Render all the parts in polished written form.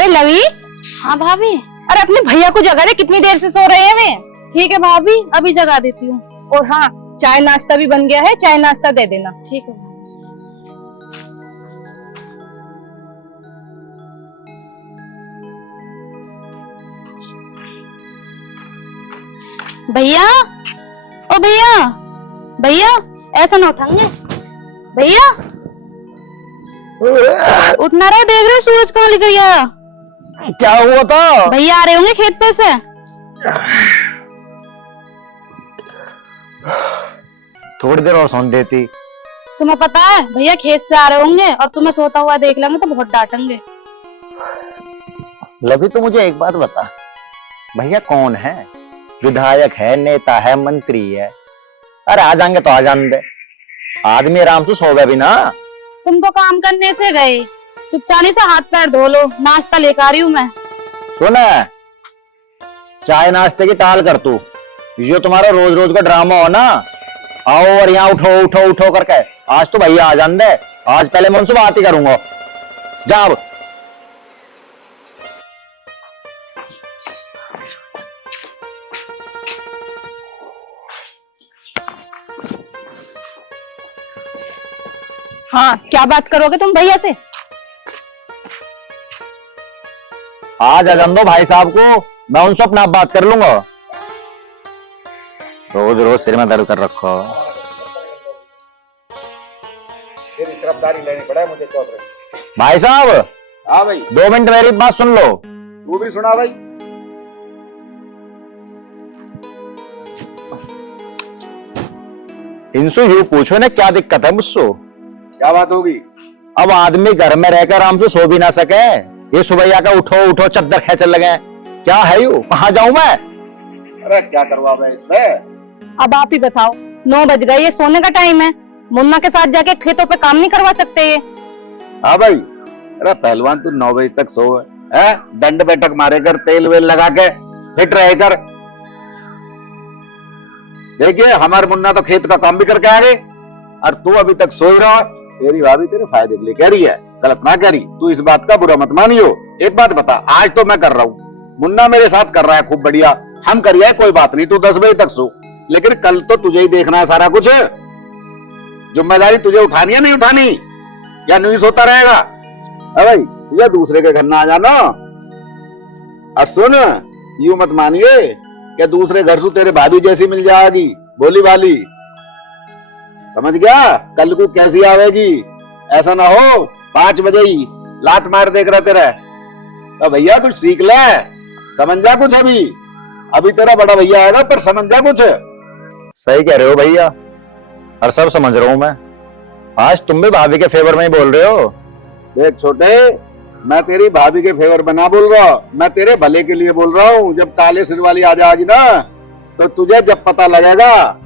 अरे लवी। हाँ भाभी। अरे अपने भैया को जगा दे, कितनी देर से सो रहे हैं वे। ठीक है भाभी, अभी जगा देती हूँ। और हाँ, चाय नाश्ता भी बन गया है, चाय नाश्ता दे देना। ठीक है भाभी। भैया, ओ भैया, भैया ऐसा ना उठाएंगे भैया। उठना रहे, देख रहे सूरज कहाँ निकल गया। क्या हुआ था? भैया आ रहे होंगे खेत पे से। थोड़ी देर और सौन देती। तुम्हें पता है भैया खेत से आ रहे होंगे और तुम्हें सोता हुआ देख लेंगे तो बहुत डांटेंगे। लवी तो मुझे एक बात बता, भैया कौन है? विधायक है, नेता है, मंत्री है? अरे आ जाएंगे तो आ जाने दे, आदमी आराम से सो गए भी ना। तुम तो काम करने से गए, चुपचानी से हाथ पैर धो लो, नाश्ता लेकर आ रही हूँ मैं। सुन, चाय नाश्ते की टाल कर तू, जो तुम्हारा रोज रोज का ड्रामा हो ना, आओ और यहाँ उठो उठो उठो करके। आज तो भैया आ जान दे, आज पहले मैं उनसे बात ही करूंगा। जा अब। हाँ, क्या बात करोगे तुम भैया से? आज आ जान दो भाई साहब को, मैं उनसे अपना बात कर लूंगा। रोज रोज सिर में दर्द कर रखो। तेरी तरफदारी लेनी पड़ा है मुझे चौधरी। भाई साहब, हाँ भाई। 2 मिनट मेरी बात सुन लो। तू भी सुना भाई। इनसे यूं पूछो ना, क्या दिक्कत है मुझसे? क्या बात होगी? अब आदमी घर में रहकर आराम से सो भी ना सके, ये सुबह आकर उठो उठो चद्दर खेचने लगे। क्या है यू? कहाँ जाऊं मैं? अरे क्या करवा मैं इसमें? अब आप ही बताओ, 9 बज गए, ये सोने का टाइम है। मुन्ना के साथ जाके खेतों पे काम नहीं करवा सकते ये? हाँ भाई। अरे पहलवान तू 9 बजे तक सो है, दंड बैठक मारे कर, तेल वेल लगा के फिट रहे कर। देखिए हमारे मुन्ना तो खेत का काम भी करके आ गए और तू अभी तक सो ही रहा है। तेरी भाभी तेरे फायदे के लिए कह रही है, गलत ना कह रही। तू इस बात का बुरा मत मानियो। एक बात बता, आज तो मैं कर रहा हूँ, मुन्ना मेरे साथ कर रहा है खूब बढ़िया, हम करिए कोई बात नहीं, तू 10 बजे तक सो। लेकिन कल तो तुझे ही देखना है सारा कुछ। जिम्मेदारी तुझे उठानी है नहीं उठानी, या नहीं सोता रहेगा? अरे भाई तुझे दूसरे के घर ना आ जाना। और सुन, यूं मत मानिए कि दूसरे घर से तेरे भाभी जैसी मिल जाएगी, बोली वाली, समझ गया? कल को कैसी आवेगी, ऐसा ना हो 5 बजे ही लात मार देख रहा तेरा। तो भैया कुछ सीख ले, समझ जा कुछ। अभी तेरा बड़ा भैया आएगा, पर समझ जा कुछ। सही कह रहे हो भैया, और सब समझ रहा हूं मैं। आज तुम भी भाभी के फेवर में ही बोल रहे हो। देख छोटे, मैं तेरी भाभी के फेवर में ना बोल रहा, मैं तेरे भले के लिए बोल रहा हूँ। जब काले सिर वाली आ जाएगी ना, तो तुझे जब पता लगेगा।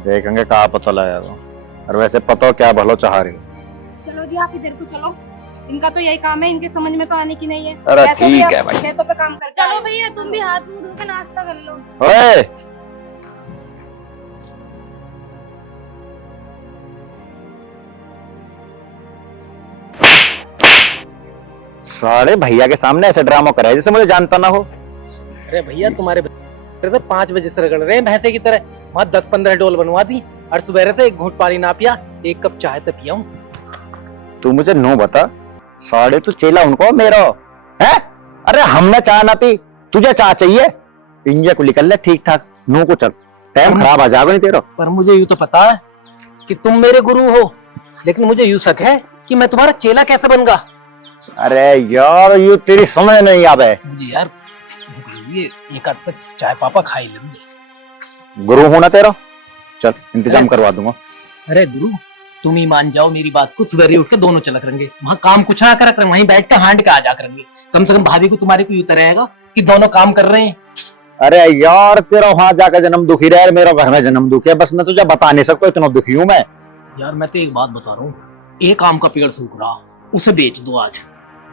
देखेंगे कहाँ पता लगेगा। और वैसे पता क्या भलो चाह रही हो? चलो जी, आप इधर को चलो, इनका तो यही काम है, इनके समझ में तो आने की नहीं है। अरे वैसे भी ठीक आप है भाई। खेतों पे काम कर। चलो भैया, तुम भी हाथ मुंह धो के नाश्ता कर लो। ओए, साले भैया के सामने ऐसे ड्रामा करे जैसे मुझे जानता ना हो। अरे भैया, तुम्हारे बेटे तो 5 बजे से रगड़ रहे हैं भैंसे की तरह। वहां 10-15 डोल बनवा दी और सुबह से एक घूंट पानी ना पिया, 1 कप चाय तो पिया हूं। तू मुझे नो बता, साले तू चेला उनको मेरा है? अरे हमने चाय ना पी, तुझे चाय चाहिए? इंडिया को निकल ले ठीक ठाक, नो को चल, टाइम खराब आ जाएगा नहीं तेरा। पर मुझे यूं तो पता है कि तुम मेरे गुरु हो, लेकिन मुझे यूं शक है कि मैं तुम्हारा चेला कैसे बनगा। अरे यार, ये तेरी समझ नहीं आवे। मुझे यार ये एक आध तक चाय पापा खा ही ले मुझे। गुरु होना तेरा, चल इंतजाम करवा दूंगा। अरे गुरु, तुम ही मान जाओ मेरी बात को, सुबह ही उठ के दोनों चला करेंगे। वहां काम कुछ ना कर, वहीं बैठ के हांड के आ जा करेंगे। कम से कम भाभी को तुम्हारे को यूं तो रहेगा कि दोनों काम कर रहे हैं। अरे यार, तेरा वहां जाकर जन्म दुखी रहे, मेरा घर में जन्म दुखी है, बस मैं तुझे बता नहीं सकता, इतना दुखी हूं मैं। यार मैं तो एक बात बता रहा हूँ, एक आम का पेड़ सूख रहा, उसे बेच दो आज,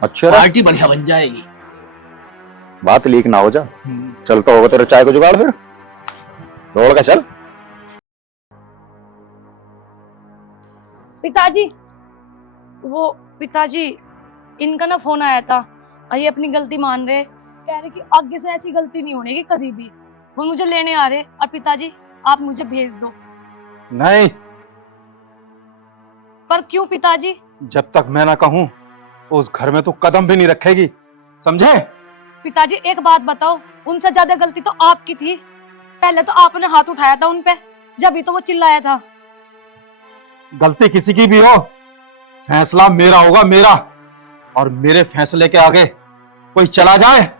अच्छा पार्टी बढ़िया बन जाएगी। बात लीक ना हो जा। चलता होगा तेरे चाय को जुगाड़, फिर दौड़ के चल। पिताजी, वो पिताजी, इनका ना फोन आया था और ये अपनी गलती मान रहे, कह रहे कि आगे से ऐसी गलती नहीं होने की कभी भी। वो मुझे लेने आ रहे और पिताजी आप मुझे भेज दो। नहीं, पर क्यों पिताजी? जब तक मैं ना कहूं उस घर में तो कदम भी नहीं रखेगी, समझे? पिताजी एक बात बताओ, उनसे ज्यादा गलती तो आपकी थी। पहले तो आपने हाथ उठाया था उन पे, जब ही तो वो चिल्लाया था। गलती किसी की भी हो, फैसला मेरा होगा, मेरा। और मेरे फैसले के आगे कोई चला जाए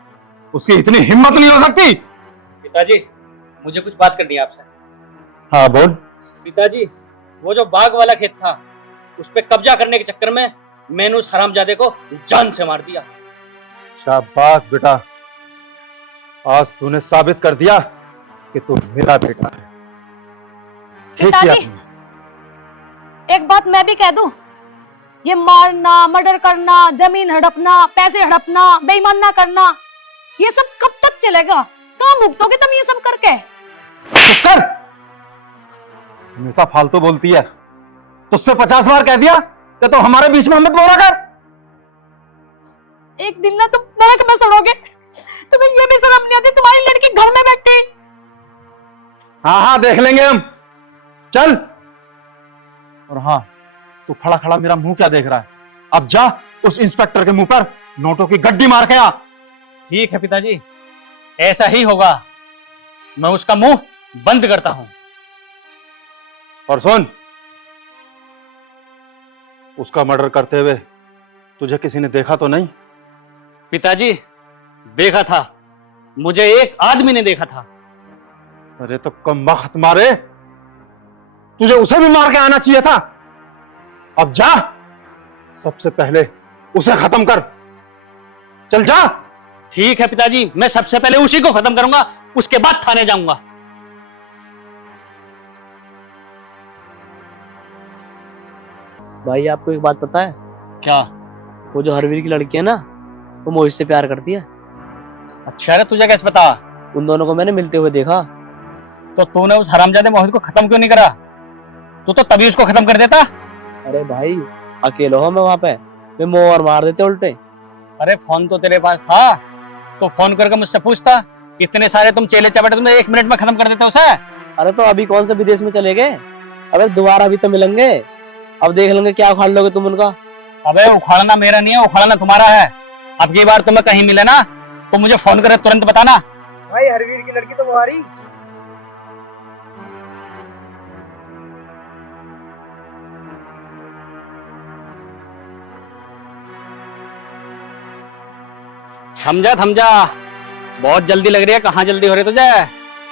उसकी इतनी हिम्मत नहीं हो सकती। पिताजी मुझे कुछ बात करनी है आपसे। हाँ बोल। पिताजी वो जो बाग वाला खेत था उस पे कब्जा करने के चक्कर में मैंने उस हरामजादे को जान से मार दिया। शाबाश बेटा, आज तूने साबित कर दिया कि तू मेरा बेटा है। ठीक किया पिताजी, तुमने। एक बात मैं भी कह दूं, ये मारना, मर्डर करना, जमीन हड़पना, पैसे हड़पना, बेईमानना करना, ये सब कब तक चलेगा? कहाँ भुगतोगे तुम ये सब करके? चुप कर, हमेशा फालतू बोलती है। तुझसे 50 बार कह दिया कि तो हमारे बीच में मत बोला कर। एक दिन ना तुम नरक में सड़ोगे। तुम्हें ये भी शर्म नहीं आती, तुम्हारी लड़की घर में बैठी। हाँ हाँ देख लेंगे हम, चल। और हाँ, तू खड़ा खड़ा मेरा मुंह क्या देख रहा है? अब जा उस इंस्पेक्टर के मुंह पर नोटों की गड्डी मार के आ। ठीक है पिताजी, ऐसा ही होगा। मैं उसका मुंह बंद करता हूं। और सुन, उसका मर्डर करते हुए तुझे किसी ने देखा तो नहीं? पिताजी देखा था, मुझे एक आदमी ने देखा था। अरे तो कमबख्त मारे, तुझे उसे भी मार के आना चाहिए था। अब जा, सबसे पहले उसे खत्म कर। चल जा। ठीक है पिताजी, मैं सबसे पहले उसी को खत्म करूंगा, उसके बाद थाने जाऊंगा। भाई आपको एक बात पता है? क्या? वो जो हरवीर की लड़की है ना, वो मोहित से प्यार करती है। अच्छा है, तुझे कैसे पता? उन दोनों को मैंने मिलते हुए देखा। तो तूने उस हरामजादे मोहित को खत्म क्यों नहीं करा? तू तो तभी उसको खत्म कर देता। अरे भाई अकेला हो मैं वहां पे, मैं मुंह और मार देते उल्टे। अरे फोन तो तेरे पास था, तो फोन करके मुझसे पूछता। इतने सारे तुम चेले चपेटे तुमने 1 मिनट में खत्म कर देते उसे। अरे तो अभी कौन से विदेश में चले गए? अबे दोबारा भी तो मिलेंगे, अब देख लेंगे क्या उखाड़ लोगे तुम उनका। अबे उखाड़ना मेरा नहीं है, उखाड़ना तुम्हारा है। अब की बार तुम्हें कहीं मिले ना तो मुझे फोन करे, तुरंत बताना। भाई हरवीर की लड़की तो तुम्हारी। थम जा, बहुत जल्दी लग रही है। कहाँ जल्दी हो रही तुझे?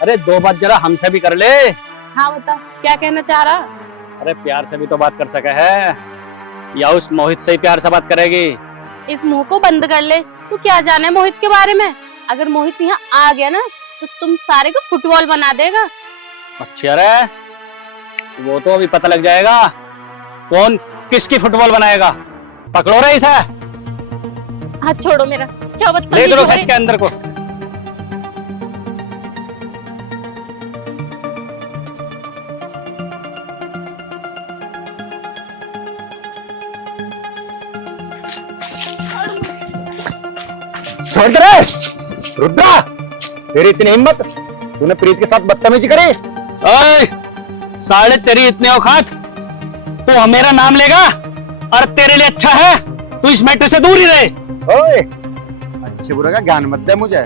अरे 2 बात जरा हमसे भी कर ले। हाँ बता, क्या कहना चाह रहा? अरे प्यार से भी तो बात कर सके है, या उस मोहित से ही प्यार से बात करेगी? इस मुंह को बंद कर ले। तू क्या जाने मोहित के बारे में? अगर मोहित यहाँ आ गया ना तो तुम सारे को फुटबॉल बना देगा। अच्छा, अरे वो तो अभी पता लग जाएगा कौन किसकी फुटबॉल बनाएगा। पकड़ो रे इसे। हाथ छोड़ो मेरा। क्या ले बदतमीजी चलो हो खींच रही? के अंदर को। छोड़ दे रे रुद्रा, तेरी इतनी हिम्मत, तूने प्रीत के साथ बदतमीजी करी? ओए, साले तेरी इतनी औकात, तो मेरा नाम लेगा? और तेरे लिए अच्छा है तू इस मैटर से दूर ही रहे। ओए, अच्छे बुरे का ज्ञान मत दे मुझे।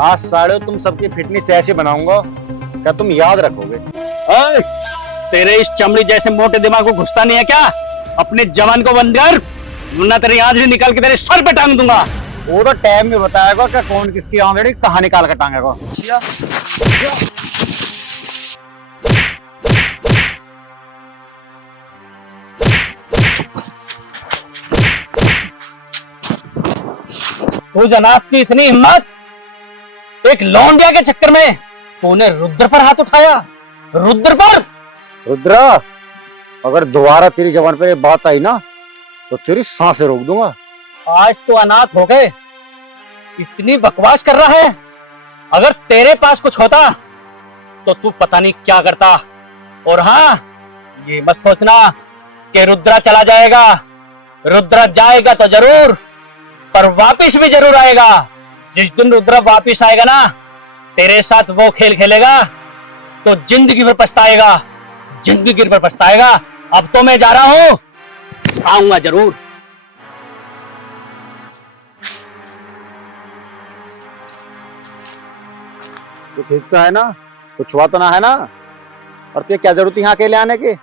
आज साड़े तुम सबकी फिटनेस ऐसे बनाऊंगा, क्या तुम याद रखोगे? ओए, तेरे इस चमड़ी जैसे मोटे दिमाग को घुसता नहीं है क्या? अपने जवान को बंद कर, वरना तेरी आंधड़ी निकाल के तेरे सर पे टांग दूंगा। वो तो टाइम में बताएगा कि कौन किसकी आंधड़ी कहाँ निकाल कर टांगेगा। तो जनाब की इतनी हिम्मत, एक लौंडिया के चक्कर में तूने रुद्र पर हाथ उठाया? रुद्र पर? रुद्रा, अगर दोबारा तेरी जबान पर ये बात आई ना तो तेरी सांसें रोक दूंगा। आज तो अनाथ हो गए, इतनी बकवास कर रहा है। अगर तेरे पास कुछ होता तो तू पता नहीं क्या करता। और हाँ, ये मत सोचना कि रुद्रा चला जाएगा। रुद्रा जाएगा तो जरूर, पर वापिस भी जरूर आएगा। जिस दिन रुद्र वापिस आएगा ना, तेरे साथ वो खेल खेलेगा तो जिंदगी भर पछताएगा, जिंदगी भर पछताएगा। अब तो मैं जा रहा हूं, आऊंगा जरूर। तू ठीक तो है ना? कुछ हुआ तो ना है ना? और तुझे क्या जरूरत है यहाँ अकेले आने की?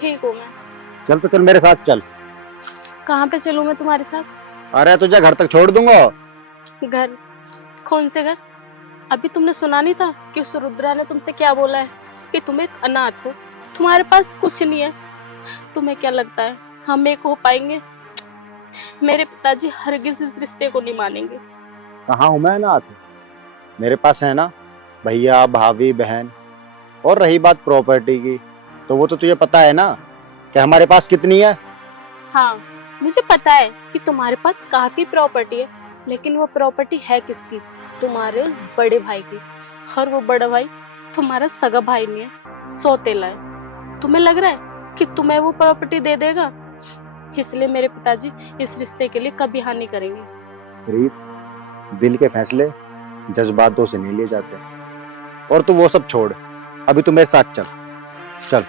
ठीक हूँ मैं। चल तो चल मेरे साथ चल। कहाँ पे चलूँ मैं तुम्हारे साथ? अरे तुझे घर तक छोड़ दूंगा। घर? कौन से घर? अभी तुमने सुना नहीं था कि उस रुद्रा ने तुमसे क्या बोला है कि तुम एक अनाथ हो, तुम्हारे पास कुछ नहीं है। तुम्हें क्या लगता है हम एक हो पाएंगे? मेरे पिताजी हरगिज इस रिश्ते को नहीं मानेंगे। कहाँ हूँ मैं अनाथ? मेरे पास है ना भैया, भाभी, बहन। और रही बात प्रॉपर्टी की, तो वो तो तुझे पता है ना कि हमारे पास कितनी है। हाँ, मुझे पता है कि तुम्हारे पास काफी प्रॉपर्टी है, लेकिन वो प्रॉपर्टी है किसकी? तुम्हारे बड़े भाई की। और वो बड़ा भाई तुम्हारा सगा भाई नहीं है, सौतेला है। तुम्हें लग रहा है कि तुम्हें वो प्रॉपर्टी दे देगा? इसलिए मेरे पिताजी इस रिश्ते के लिए कभी हाँ नहीं करेंगे। रीत, दिल के फैसले जज्बातों से नहीं लिए जाते। और तू वो सब छोड़, अभी तू मेरे साथ चल। चल।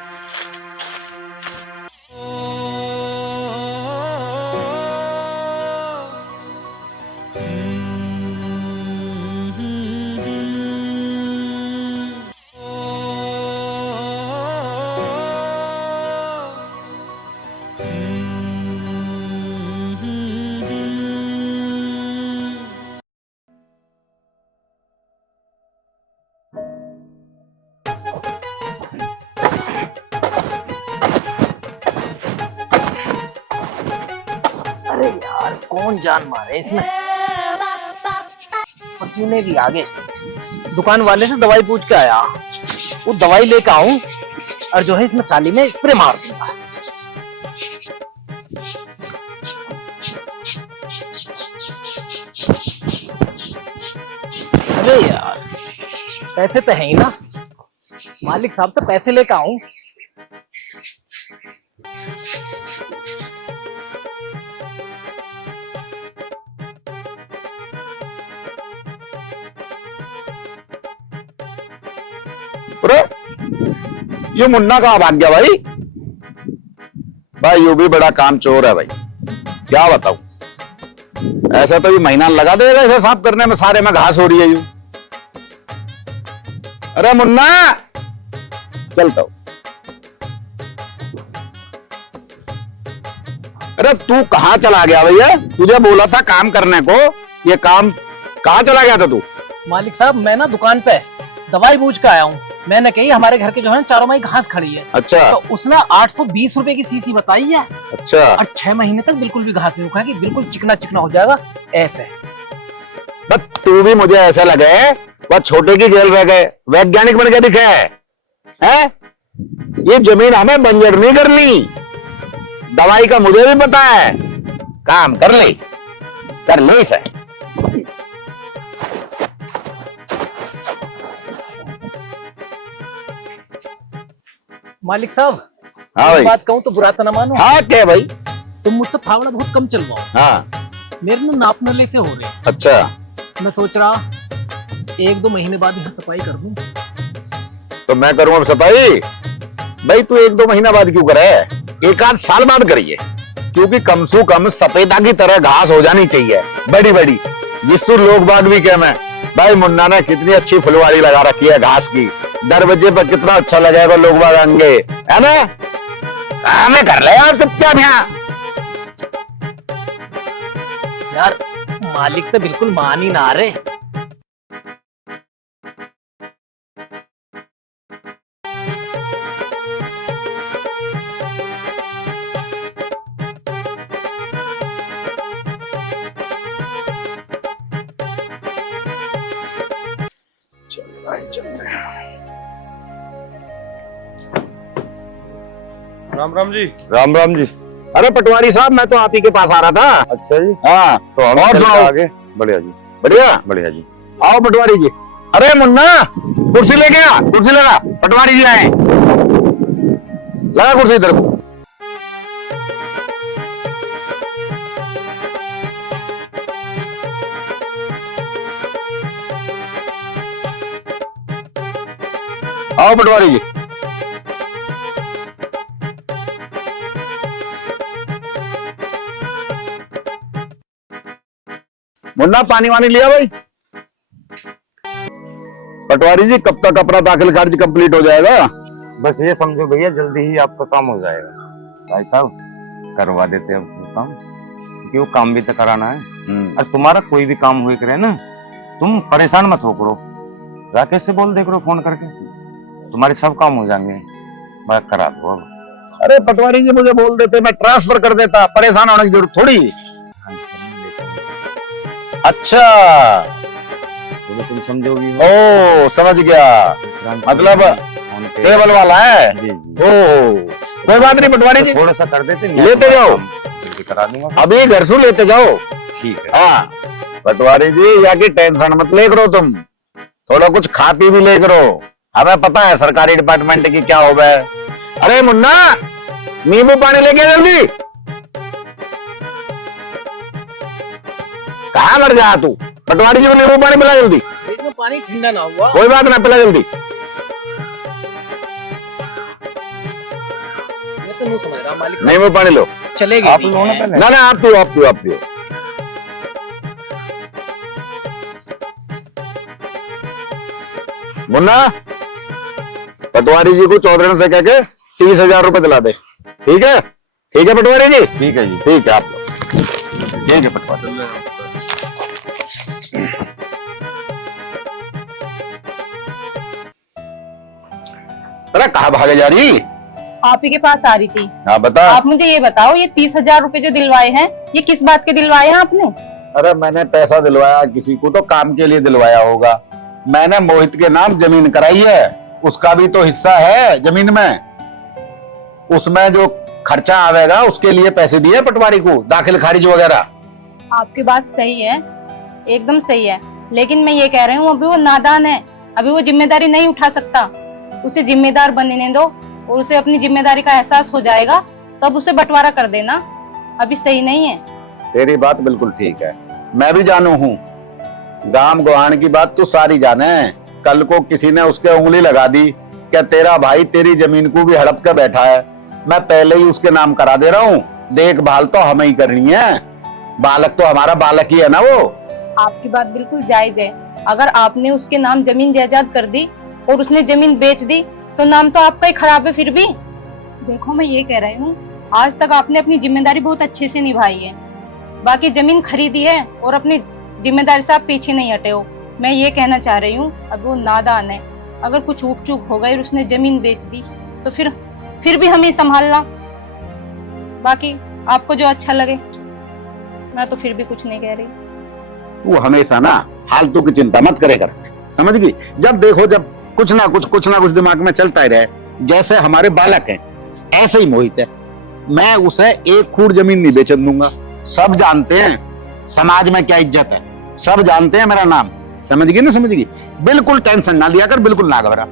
अरे यार कौन जान मारे इसमें, पसीने भी आ गए। दुकान वाले से दवाई पूछ के आया, वो दवाई लेकर आऊं और जो है इसमें साली में स्प्रे मार दूंगा। अरे यार पैसे तो है ही ना, मालिक साहब से पैसे लेकर आऊं। अरे ये मुन्ना कहाँ भाग गया भाई? भाई यू भी बड़ा काम चोर है भाई, क्या बताऊं। ऐसा तो ये महीना लगा देगा इसे साफ करने में, सारे में घास हो रही है यू। अरे मुन्ना चलता हूं। अरे तू कहाँ चला गया भैया? तुझे बोला था काम करने को, ये काम कहाँ चला गया था तू? मालिक साहब मैं ना दुकान पे दवाई पूछ के आया हूँ। मैंने कही हमारे घर के जो है चारों माई घास खड़ी है। अच्छा। तो उसने 820 रुपए की सीसी बताई है। अच्छा। और 6 महीने तक बिल्कुल भी घास नहीं उखाएगी, बिल्कुल चिकना चिकना हो जाएगा ऐसे। बस तू भी मुझे ऐसा लगे वह छोटे की जेल रह गए, वैज्ञानिक बन के दिखे है? ये जमीन हमें बंजर नहीं करनी। दवाई का मुझे भी पता है, काम कर ले इसे। मालिक साहब हाँ भाई। बात कहूँ तो बुरा तो ना मानो। हाँ क्या भाई? तुम मुझसे फावड़ा बहुत कम चलवाओ। हाँ। मेरे ना नाप नले से हो रहे हैं। अच्छा। मैं सोच रहा 1-2 महीने बाद यहाँ सफाई कर दूं। तो मैं करूँ अब सफाई? भाई तू 1-2 महीना बाद क्यों करे, 1 आध साल बाद करिए, क्योंकि कम से कम सफेदा की तरह घास हो जानी चाहिए बड़ी बड़ी, जिससे लोग बाग भी कह। मैं भाई मुन्ना ने कितनी अच्छी फुलवाड़ी लगा रखी है घास की, दरवाजे पर कितना अच्छा लगेगा, लोग बाग आएंगे, है ना? काम कर ले यार चुपचाप यहाँ। यार मालिक तो बिल्कुल मान ही ना रहे। राम राम जी। राम राम जी। अरे पटवारी साहब मैं तो आप ही के पास आ रहा था। अच्छा जी। हाँ तो हम और चल के सुनाओ। आगे। बढ़िया जी, बढ़िया बढ़िया जी। आओ पटवारी जी। अरे मुन्ना कुर्सी लेके आ, कुर्सी लगा, पटवारी जी आए। लगा कुर्सी इधर को। आओ पटवारी जी। मुन्ना पानी वानी लिया भाई। पटवारी जी कब तक अपना दाखिल खारिज कंप्लीट हो जाएगा? बस ये समझो भैया जल्दी ही आपका काम हो जाएगा। भाई साहब करवा देते हैं अब वो काम, क्योंकि वो काम भी तो कराना है। और तुम्हारा कोई भी काम हुए करे ना, तुम परेशान मत हो करो, राकेश से बोल दे करो फोन करके, तुम्हारे सब काम हो जाएंगे। मैं करा दो अब। अरे पटवारी जी मुझे बोल देते, मैं ट्रांसफर कर देता, परेशान होने की जरूरत थोड़ी। अच्छा तो तुम समझोगी। ओ समझ गया, मतलब टेबल वाला है। जी जी। ओ कोई बात नहीं पटवारी जी, थोड़ा सा कर देते, लेते जाओ, करा दूंगा अभी घर से लेते जाओ। ठीक है। हाँ पटवारी जी या की टेंशन मत ले करो, तुम थोड़ा कुछ खा पी भी ले करो, हमें पता है सरकारी डिपार्टमेंट की क्या होगा। अरे मुन्ना नींबू पानी लेके आ जल्दी। कहाँ मर जा तू? पटवारी जी को नींबू पानी पिला जल्दी। पानी ठंडा ना हुआ। कोई बात ना, पिला जल्दी। तो नहीं समझ रहा मालिक। नींबू पानी लो। चलेगी आप लो ना पहले। ना आप पियो, आप पियो, आप पियो। मुन्ना पटवारी जी को चौधरी से कह के 30,000 रुपए दिला दे। ठीक है? ठीक है पटवारी जी? ठीक है जी। ठीक है आप लोग। ठीक है पटवारी। अरे कहाँ भागे जा रही? आप ही के पास आ रही थी। हाँ बता। आप मुझे ये बताओ, ये 30,000 रुपए जो दिलवाए हैं, ये किस बात के दिलवाए हैं आपने? अरे मैंने पैसा दिलवाया किसी को तो काम के लिए दिलवाया होगा। मैंने मोहित के नाम जमीन कराई है, उसका भी तो हिस्सा है जमीन में, उसमें जो खर्चा आवेगा उसके लिए पैसे दिए पटवारी को, दाखिल खारिज वगैरह। आपकी बात सही है, एकदम सही है, लेकिन मैं ये कह रही हूँ अभी वो नादान है, अभी वो जिम्मेदारी नहीं उठा सकता। उसे जिम्मेदार बनने दो और उसे अपनी जिम्मेदारी का एहसास हो जाएगा तब उसे बंटवारा कर देना, अभी सही नहीं है। तेरी बात बिल्कुल ठीक है, मैं भी जानू हूँ, गांव गुआन की बात तो सारी जाने। कल को किसी ने उसके उंगली लगा दी क्या तेरा भाई तेरी जमीन को भी हड़प के बैठा है, मैं पहले ही उसके नाम करा दे रहा हूँ, देखभाल तो हमें ही करनी है, बालक तो हमारा बालक ही है ना वो। आपकी बात बिल्कुल जायज है, अगर आपने उसके नाम जमीन जायदाद कर दी और उसने जमीन बेच दी तो नाम तो आपका ही खराब है। फिर भी देखो मैं ये कह रही हूँ, आज तक आपने अपनी जिम्मेदारी बहुत अच्छे से निभाई है, बाकी जमीन खरीदी है और अपनी जिम्मेदारी से आप पीछे नहीं हटे हो। मैं ये कहना चाह रही हूँ अब वो नादान है, अगर कुछ ऊक चूक हो गई और उसने जमीन बेच दी तो फिर भी हमें संभालना, बाकी आपको जो अच्छा लगे। मैं तो फिर भी कुछ नहीं कह रही। तू हमेशा ना फालतू की चिंता मत करे कर, समझ गई? जब देखो जब कुछ ना कुछ दिमाग में चलता ही रहे, जैसे हमारे बालक हैं ऐसे ही मोहित है, मैं उसे एक खूर जमीन नहीं बेचन दूंगा। सब जानते हैं समाज में क्या इज्जत है, सब जानते हैं मेरा नाम, समझ गई ना? समझ गई? बिल्कुल टेंशन ना लिया कर, बिल्कुल ना घबरा।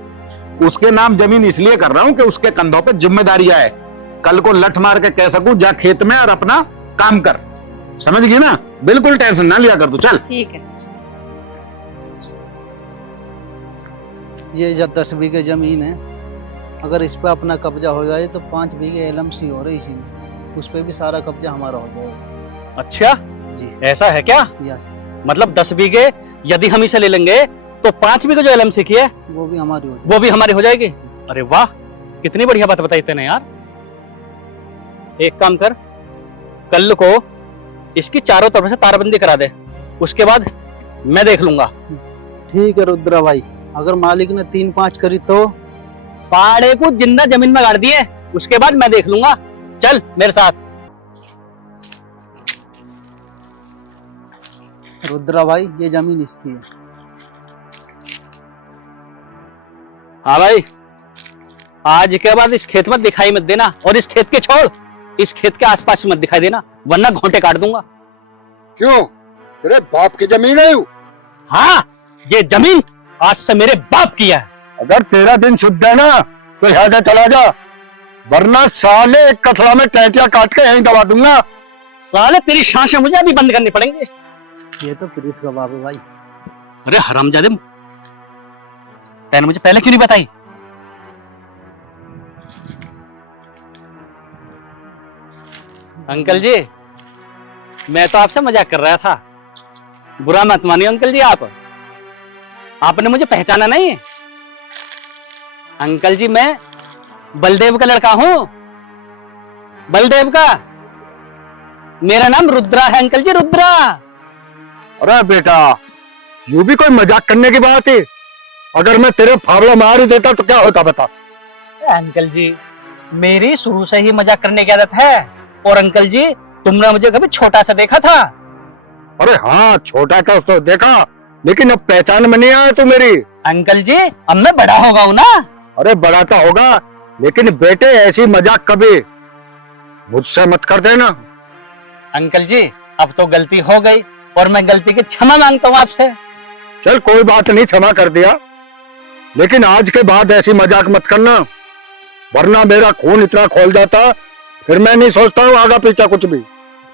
उसके नाम जमीन इसलिए कर रहा हूं कि उसके कंधों पे जिम्मेदारियां है, कल को लठ मार के कह सकूं जा खेत में और अपना काम कर, समझ गई ना? बिल्कुल टेंशन ना लिया कर तू। चल ठीक है। ये जब 10 बीघे जमीन है, अगर इस पे अपना कब्जा हो जाए तो 5 बीघे LMC हो रही इसी में, उस पे भी सारा कब्जा हमारा हो जाएगा। अच्छा जी ऐसा है क्या? यस, मतलब 10 बीघे यदि हम इसे ले लेंगे तो 5 बीघे जो LMC की है वो भी हमारी हो वो भी हमारी हो जाएगी। अरे वाह, कितनी बढ़िया बात बताई तेने यार। एक काम कर, कल को इसकी चारों तरफ से तारबंदी करा दे, उसके बाद मैं देख लूंगा। ठीक है रुद्रा भाई, अगर मालिक ने 3-5 करी तो साढ़े को जिंदा जमीन में गाड़ दिए, उसके बाद मैं देख लूंगा। चल मेरे साथ। रुद्रा भाई ये जमीन इसकी है। हाँ भाई, आज के बाद इस खेत में दिखाई मत देना, और इस खेत के छोड़, इस खेत के आसपास मत दिखाई देना, वरना घोंटे काट दूंगा। क्यों? तेरे बाप की जमीन है? हाँ, ये जमीन आज से मेरे बाप की है। अगर तेरा दिन शुद्ध है ना तो यहाँ से चला जा, वरना साले एक कथड़ा में टैटिया काट के यहीं दबा दूंगा। साले तेरी सांसें मुझे अभी बंद करनी पड़ेंगी। ये तो प्रीत का बाप है भाई। अरे हरामजादे, तैने मुझे पहले क्यों नहीं बताई? अंकल जी, मैं तो आपसे मजाक कर रहा था, बुरा मत मानिए अंकल जी। आपने मुझे पहचाना नहीं? अंकल जी, मैं बलदेव का लड़का हूं, बलदेव का। मेरा नाम रुद्रा है अंकल जी, रुद्रा। अरे बेटा, यू भी कोई मजाक करने की बात है? अगर मैं तेरे फावड़ा मार ही देता तो क्या होता बता? अंकल जी, मेरी शुरू से ही मजाक करने की आदत है। और अंकल जी, तुमने मुझे कभी छोटा सा देखा था? अरे हाँ, छोटा था तो देखा, लेकिन अब पहचान में नहीं आया तू मेरी। अंकल जी, अब मैं बड़ा हो गया हूं ना। अरे बड़ा तो होगा, लेकिन बेटे ऐसी मजाक कभी मुझसे मत कर देना। अंकल जी, अब तो गलती हो गई और मैं गलती की क्षमा मांगता हूँ आपसे। चल कोई बात नहीं, क्षमा कर दिया, लेकिन आज के बाद ऐसी मजाक मत करना, वरना मेरा खून इतना खोल जाता, फिर मैं नहीं सोचता हूँ आगा पीछा कुछ भी।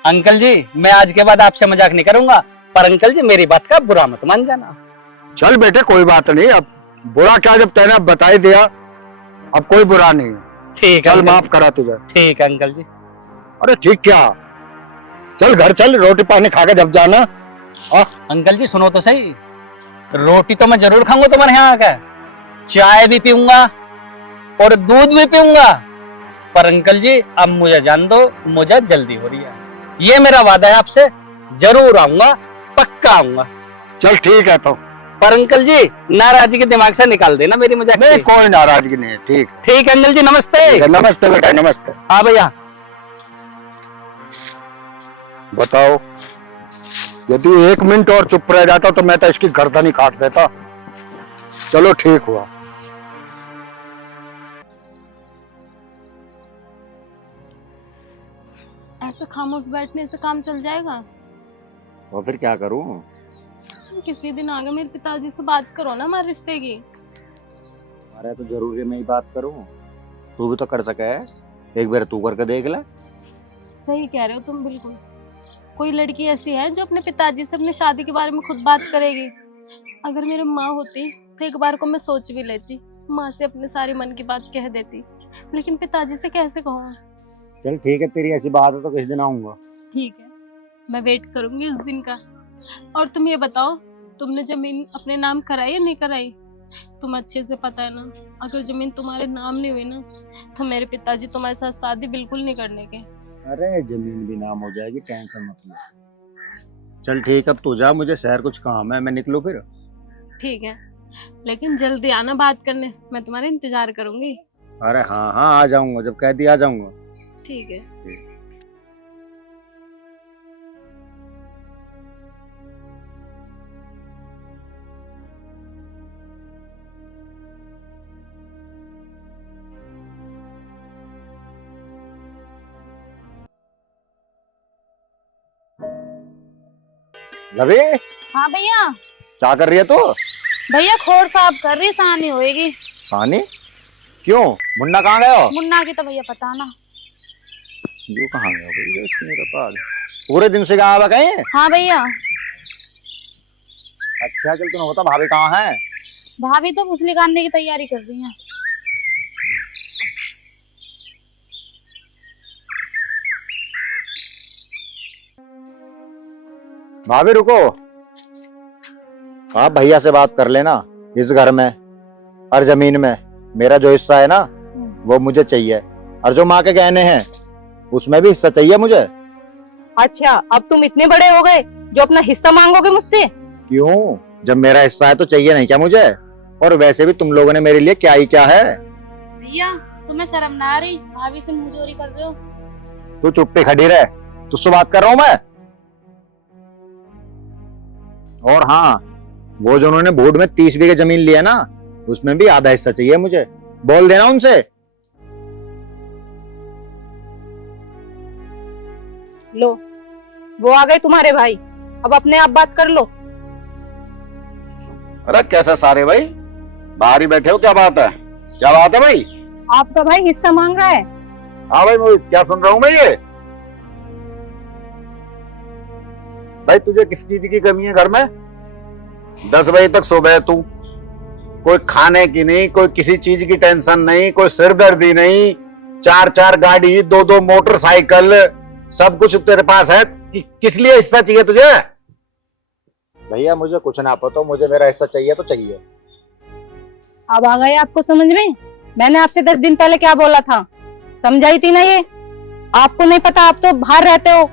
अंकल जी, मैं आज के बाद आपसे मजाक नहीं करूंगा, पर अंकल जी मेरी बात का बुरा मत मान जाना। चल बेटे कोई बात नहीं, अब बुरा क्या, जब तैने बता ही दिया, अब कोई बुरा नहीं। ठीक है चल अंकल। माफ करा तुझे। ठीक है अंकल जी। अरे ठीक क्या, चल घर चल, रोटी पानी खा के जब जाना। अंकल जी सुनो तो सही, रोटी तो मैं जरूर खाऊंगा तुम्हारे यहाँ आकर, चाय भी पीऊंगा और दूध भी पीऊंगा, पर अंकल जी अब मुझे जान दो, मुझे जल्दी हो रही है। ये मेरा वादा है आपसे, जरूर आऊंगा, पक्का आऊंगा। चल ठीक है तो। पर अंकल जी, नाराजगी के दिमाग से निकाल देना मेरी मजाक। नहीं, कोई नाराजगी नहीं है। ठीक ठीक अंकल जी, नमस्ते। है, नमस्ते बेटा, नमस्ते। हाँ भैया। बताओ, यदि 1 मिनट और चुप रह जाता तो मैं तो इसकी गर्दन ही काट देता। चलो ठीक हुआ। ऐसे खामोश बैठने से काम चल जाएगा? और फिर क्या करूं? किसी दिन आगे मेरे पिताजी से बात करो ना हमारे रिश्ते की। अरे तो जरूरी मैं ही बात करूं? तू भी तो कर सके है, एक बार तू करके देख ले। सही कह रहे हो तुम बिल्कुल। कोई लड़की ऐसी है जो अपने पिताजी से अपनी शादी के बारे में खुद बात करेगी? अगर मेरी माँ होती तो एक बार को मैं सोच भी लेती, माँ से अपने सारी मन की बात कह देती, लेकिन पिताजी से कैसे कहूँ? चल ठीक है, तेरी ऐसी बात है तो किस दिन आऊंगा। ठीक है, मैं वेट करूंगी इस दिन का। और तुम ये बताओ, तुमने जमीन अपने नाम कराई या नहीं कराई? तुम्हें अच्छे से पता है ना, अगर जमीन तुम्हारे नाम नहीं हुई ना तो मेरे पिताजी तुम्हारे साथ शादी बिल्कुल नहीं करने के। अरे जमीन भी नाम हो जाएगी, टेंशन मत ले। चल ठीक, अब तू जा, मुझे शहर कुछ काम है, मैं निकलूं फिर। ठीक है, लेकिन जल्दी आना बात करने, मैं तुम्हारा इंतजार करूंगी। अरे हाँ हाँ, आ जाऊंगा, जब कह दिया आ जाऊंगा। ठीक है। लवी, हाँ भैया। क्या कर रही है तू? भैया खोर साफ कर रही, सानी होएगी। सानी? क्यों, मुन्ना कहाँ गया हो? मुन्ना की तो भैया पता ना। यू कहाँ गया भाई, इसके मेरे पास पूरे दिन से कहाँ कहीं? हाँ भैया। अच्छा चल, तूने बता भाभी कहाँ है? भाभी तो फुसली काटने की तैयारी कर रही है। भाभी रुको, आप भैया से बात कर लेना। इस घर में और जमीन में मेरा जो हिस्सा है ना वो मुझे चाहिए, और जो माँ के गहने हैं उसमें भी हिस्सा चाहिए मुझे। अच्छा, अब तुम इतने बड़े हो गए जो अपना हिस्सा मांगोगे मुझसे? क्यों, जब मेरा हिस्सा है तो चाहिए नहीं क्या मुझे? और वैसे भी तुम लोगों ने मेरे लिए क्या ही क्या है। भैया तुम्हें शर्म ना आ रही? भाभी से मुंह चोरी कर रहे हो। तू चुप पे खड़ी रह, तुझसे बात कर रहा हूँ मैं। और हाँ, वो जो उन्होंने बोर्ड में 30 बीघे जमीन लिया ना, उसमें भी आधा हिस्सा चाहिए मुझे, बोल देना उनसे। लो, वो आ गए तुम्हारे भाई, अब अपने आप बात कर लो। अरे कैसे सारे भाई, बाहर ही बैठे हो, क्या बात है? क्या बात है भाई? आपका भाई हिस्सा मांग रहा है। हाँ भाई, मैं क्या सुन रहा हूँ मैं ये? भाई तुझे किस चीज की कमी है घर में? 10 बजे तक सो गए तू, कोई खाने की नहीं, कोई किसी चीज की टेंशन नहीं, कोई सिरदर्दी नहीं, 4 गाड़ी, 2 मोटरसाइकिल, सब कुछ तेरे पास है, किस लिए हिस्सा चाहिए तुझे? भैया मुझे कुछ ना पता, मुझे मेरा हिस्सा चाहिए तो चाहिए। अब आ गए आपको समझ में? मैंने आपसे 10 दिन पहले क्या बोला था, समझाई थी ना ये? आपको नहीं पता, आप तो बाहर रहते हो।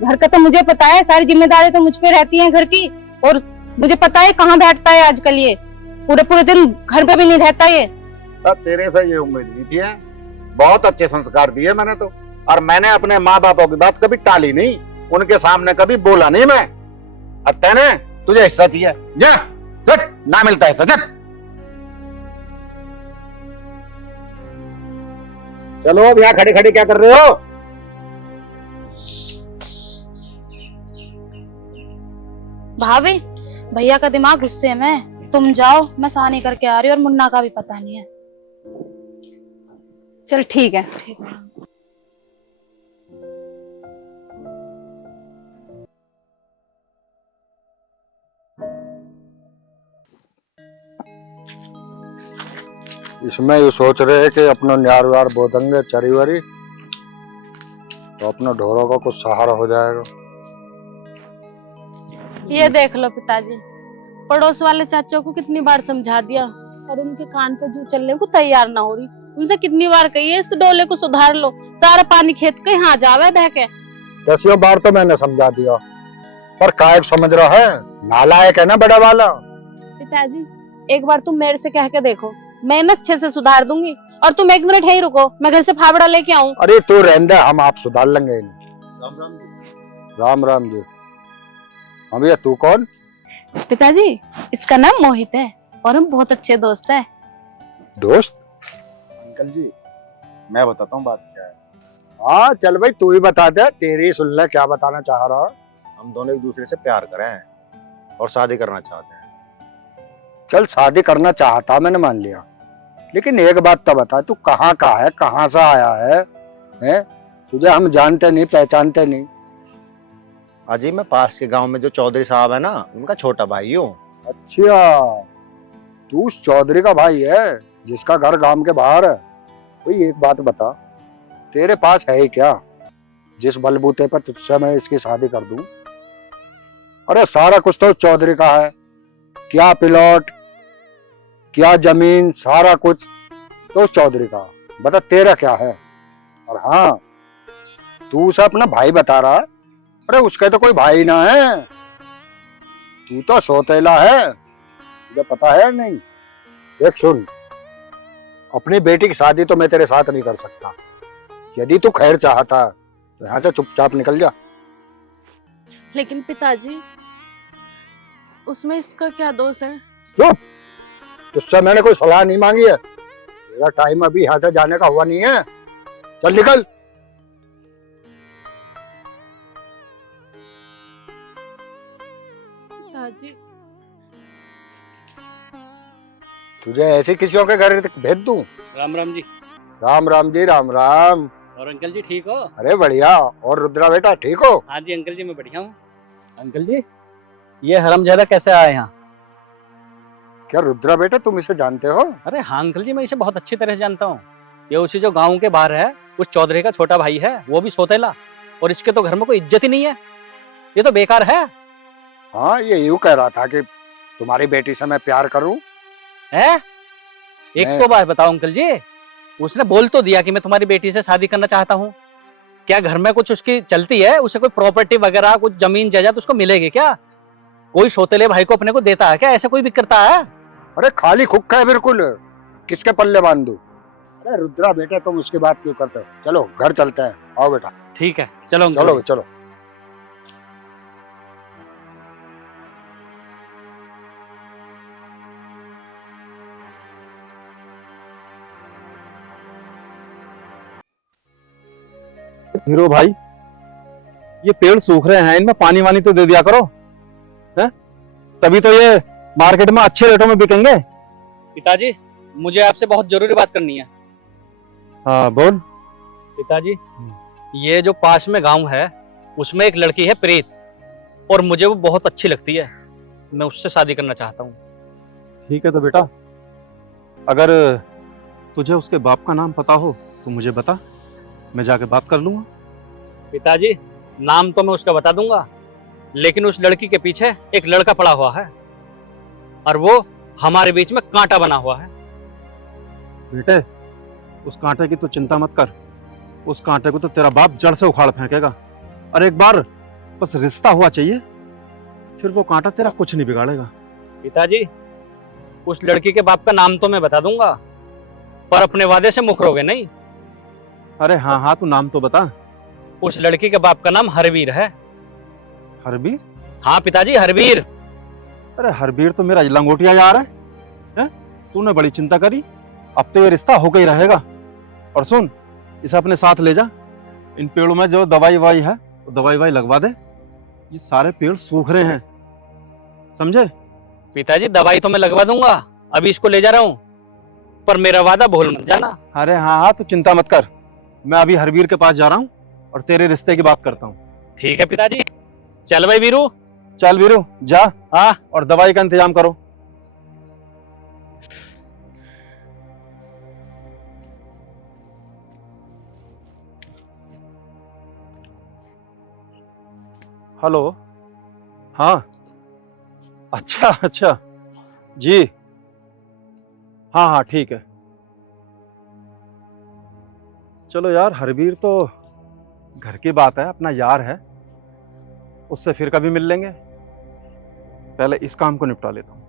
घर का तो मुझे पता है, सारी जिम्मेदारी तो मुझ पे रहती है घर की। और मुझे पता है कहाँ बैठता है आजकल ये, पूरे पूरे दिन घर पे भी नहीं रहता ये। तेरे से ये उम्मीद नहीं थी है। बहुत अच्छे संस्कार दिए मैंने तो, और मैंने अपने माँ बापों की बात कभी टाली नहीं, उनके सामने कभी बोला नहीं मैं। और तेने तुझे हिस्सा चाहिए, जा चट, ना मिलता हिस्सा, चट। चलो अब यहाँ खड़े खड़े क्या कर रहे हो? भाभी, भैया का दिमाग गुस्से में, तुम जाओ, मैं सानी करके आ रही हूँ, और मुन्ना का भी पता नहीं है। चल ठीक है। इसमें ये सोच रहे हैं कि अपना न्यार व्यार बो देंगे चरी वरी, तो अपना ढोरों का कुछ सहारा हो जाएगा। ये देख लो पिताजी, पड़ोस वाले चाचों को कितनी बार समझा दिया, और उनके कान पे जू चलने को तैयार ना हो रही। उनसे कितनी बार कही है, इस डोले को सुधार लो, सारा पानी खेत के यहाँ जावे बह के। 10 बार तो मैंने समझा दिया, पर कायक समझ रहा है, नालायक है ना बड़ा वाला। पिताजी, एक बार तुम मेरे से कह के देखो, मैं ना अच्छे से सुधार दूंगी। और तुम 1 मिनट यहीं रुको, मैं घर से फावड़ा लेके आऊं। अरे तू रहने दे, हम आप सुधार लेंगे इन्हें। राम राम जी। राम राम जी। हाँ भैया, तू कौन? पिताजी, इसका नाम मोहित है, और हम बहुत अच्छे दोस्त हैं। दोस्त? अंकल जी, मैं बताता हूँ बात क्या है। हाँ चल भाई, तू ही बता दे, तेरी सुन ले क्या बताना चाह रहा है। हम दोनों एक दूसरे से प्यार करें और शादी करना चाहते हैं। चल शादी करना चाहता मैंने मान लिया, लेकिन एक बात तो बता, तू कहाँ का है, कहाँ से आया है? हैं? तुझे हम जानते नहीं, पहचानते नहीं। अजी, मैं पास के गांव में जो चौधरी साहब है ना, उनका छोटा भाई हूँ। अच्छा, तू उस चौधरी का भाई है जिसका घर गांव के बाहर है? भाई एक बात बता, तेरे पास है ही क्या जिस बलबूते पर तुझसे मैं इसकी शादी कर दूं? अरे सारा कुछ तो उस चौधरी का है, क्या प्लॉट, क्या जमीन, सारा कुछ तो उस चौधरी का। बता तेरा क्या है? और हाँ, तू उसे अपना भाई बता रहा है, अरे उसका तो कोई भाई ना है, तू तो सौतेला है, तुझे पता है नहीं? देख सुन, अपनी बेटी की शादी तो मैं तेरे साथ नहीं कर सकता। यदि तू खैर चाहता है तो यहाँ से चुपचाप निकल जा। लेकिन पिताजी, उसमें इसका क्या दोष है? चुप, तुझसे मैंने कोई सलाह नहीं मांगी है, मेरा टाइम अभी यहाँ से जाने का हुआ नहीं है, चल निकल। पिताजी, तुझे ऐसे किसियों के घर भेज दूं? राम राम जी। राम राम जी। राम राम। और अंकल जी ठीक हो? अरे बढ़िया। और रुद्रा बेटा ठीक हो? हाँ जी अंकल जी, मैं बढ़िया हूँ। अंकल जी, ये हरामजादा कैसे आया यहाँ? क्या रुद्रा बेटा तुम इसे जानते हो? अरे हाँ अंकल जी, मैं इसे बहुत अच्छी तरह से जानता हूँ। ये उसी जो गांव के बाहर है, उस चौधरी का छोटा भाई है, वो भी सौतेला, और इसके तो घर में कोई इज्जत ही नहीं है, ये तो बेकार है। हाँ, ये यूं कह रहा था कि तुम्हारी बेटी से मैं प्यार करूं। है? एक तो बात बताओ अंकल जी, उसने बोल तो दिया कि मैं तुम्हारी बेटी से शादी करना चाहता हूँ, क्या घर में कुछ उसकी चलती है? उसे कोई प्रॉपर्टी वगैरह, कुछ जमीन जायदाद उसको मिलेगी क्या? कोई सौतेले भाई को अपने को देता है क्या? ऐसा कोई भी करता है? अरे खाली खुक्का है बिल्कुल, किसके पल्ले बांध दूं? अरे रुद्रा बेटा तुम उसकी बात क्यों करते हो? चलो घर चलते हैं, आओ बेटा। ठीक है, चलो अंकल चलो जी। चलो। हीरो भाई, ये पेड़ सूख रहे हैं, इनमें पानी वानी तो दे दिया करो, हैं? तभी तो ये मार्केट में अच्छे रेटों में बिकेंगे। पिताजी, मुझे आपसे बहुत जरूरी बात करनी है। हाँ बोल। पिताजी, ये जो पास में गांव है, उसमें एक लड़की है प्रीत, और मुझे वो बहुत अच्छी लगती है, मैं उससे शादी करना चाहता हूँ। ठीक है तो बेटा, अगर तुझे उसके बाप का नाम पता हो तो मुझे बता, मैं जाके बात कर लूंगा। पिताजी, नाम तो मैं उसका बता दूंगा, लेकिन उस लड़की के पीछे एक लड़का पड़ा हुआ है और वो हमारे बीच में कांटा बना हुआ है। बेटे, उस कांटे की तो चिंता मत कर, उस कांटे को तो तेरा बाप जड़ से उखाड़ फेंकेगा। और एक बार बस रिश्ता हुआ चाहिए, फिर वो कांटा तेरा कुछ नहीं बिगाड़ेगा। पिताजी, उस लड़की के बाप का नाम तो मैं बता दूंगा, पर अपने वादे से मुकरोगे नहीं। अरे हाँ हाँ, तू नाम तो बता। उस लड़की के बाप का नाम हरवीर है। हरबीर? हाँ पिताजी, हरवीर। अरे हरबीर तो मेरा लंगोटिया यार है? तूने बड़ी चिंता करी, अब तो ये रिश्ता होकर ही रहेगा। और सुन, इसे अपने साथ ले जा, इन पेड़ों में जो दवाई ववाई है वो दवाई ववाई लगवा दे। ये सारे पेड़ सूख रहे हैं, समझे? पिताजी, दवाई तो मैं लगवा दूंगा, अभी इसको ले जा रहा हूँ, पर मेरा वादा भूल मत जाना। अरे हाँ हाँ, तू चिंता मत कर, मैं अभी हरबीर के पास जा रहा हूँ और तेरे रिश्ते की बात करता हूँ। ठीक है पिताजी। चल भाई वीरू। चल वीरू, जा। हाँ, और दवाई का इंतजाम करो। हेलो। हाँ, अच्छा अच्छा जी, हाँ हाँ ठीक है। चलो यार, हरबीर तो घर की बात है, अपना यार है, उससे फिर कभी मिल लेंगे। पहले इस काम को निपटा लेता हूँ।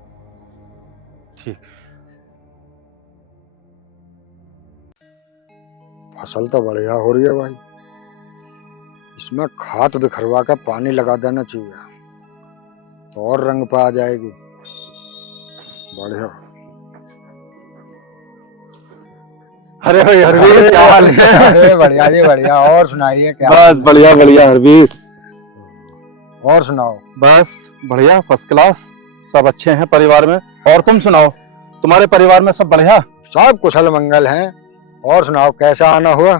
ठीक। फसल तो बढ़िया हो रही है भाई, इसमें खाद बिखरवा कर पानी लगा देना चाहिए तो और रंग पे आ जाएगी। बढ़िया। अरे भाई हरबीर, क्या हाल है? अरे बढ़िया जी बढ़िया। और सुनाइए क्या? बस बढ़िया बढ़िया हरबीर। और सुनाओ? बस बढ़िया, फर्स्ट क्लास, सब अच्छे हैं परिवार में। और तुम सुनाओ, तुम्हारे परिवार में सब बढ़िया? सब कुशल मंगल हैं। और सुनाओ, कैसा आना हुआ?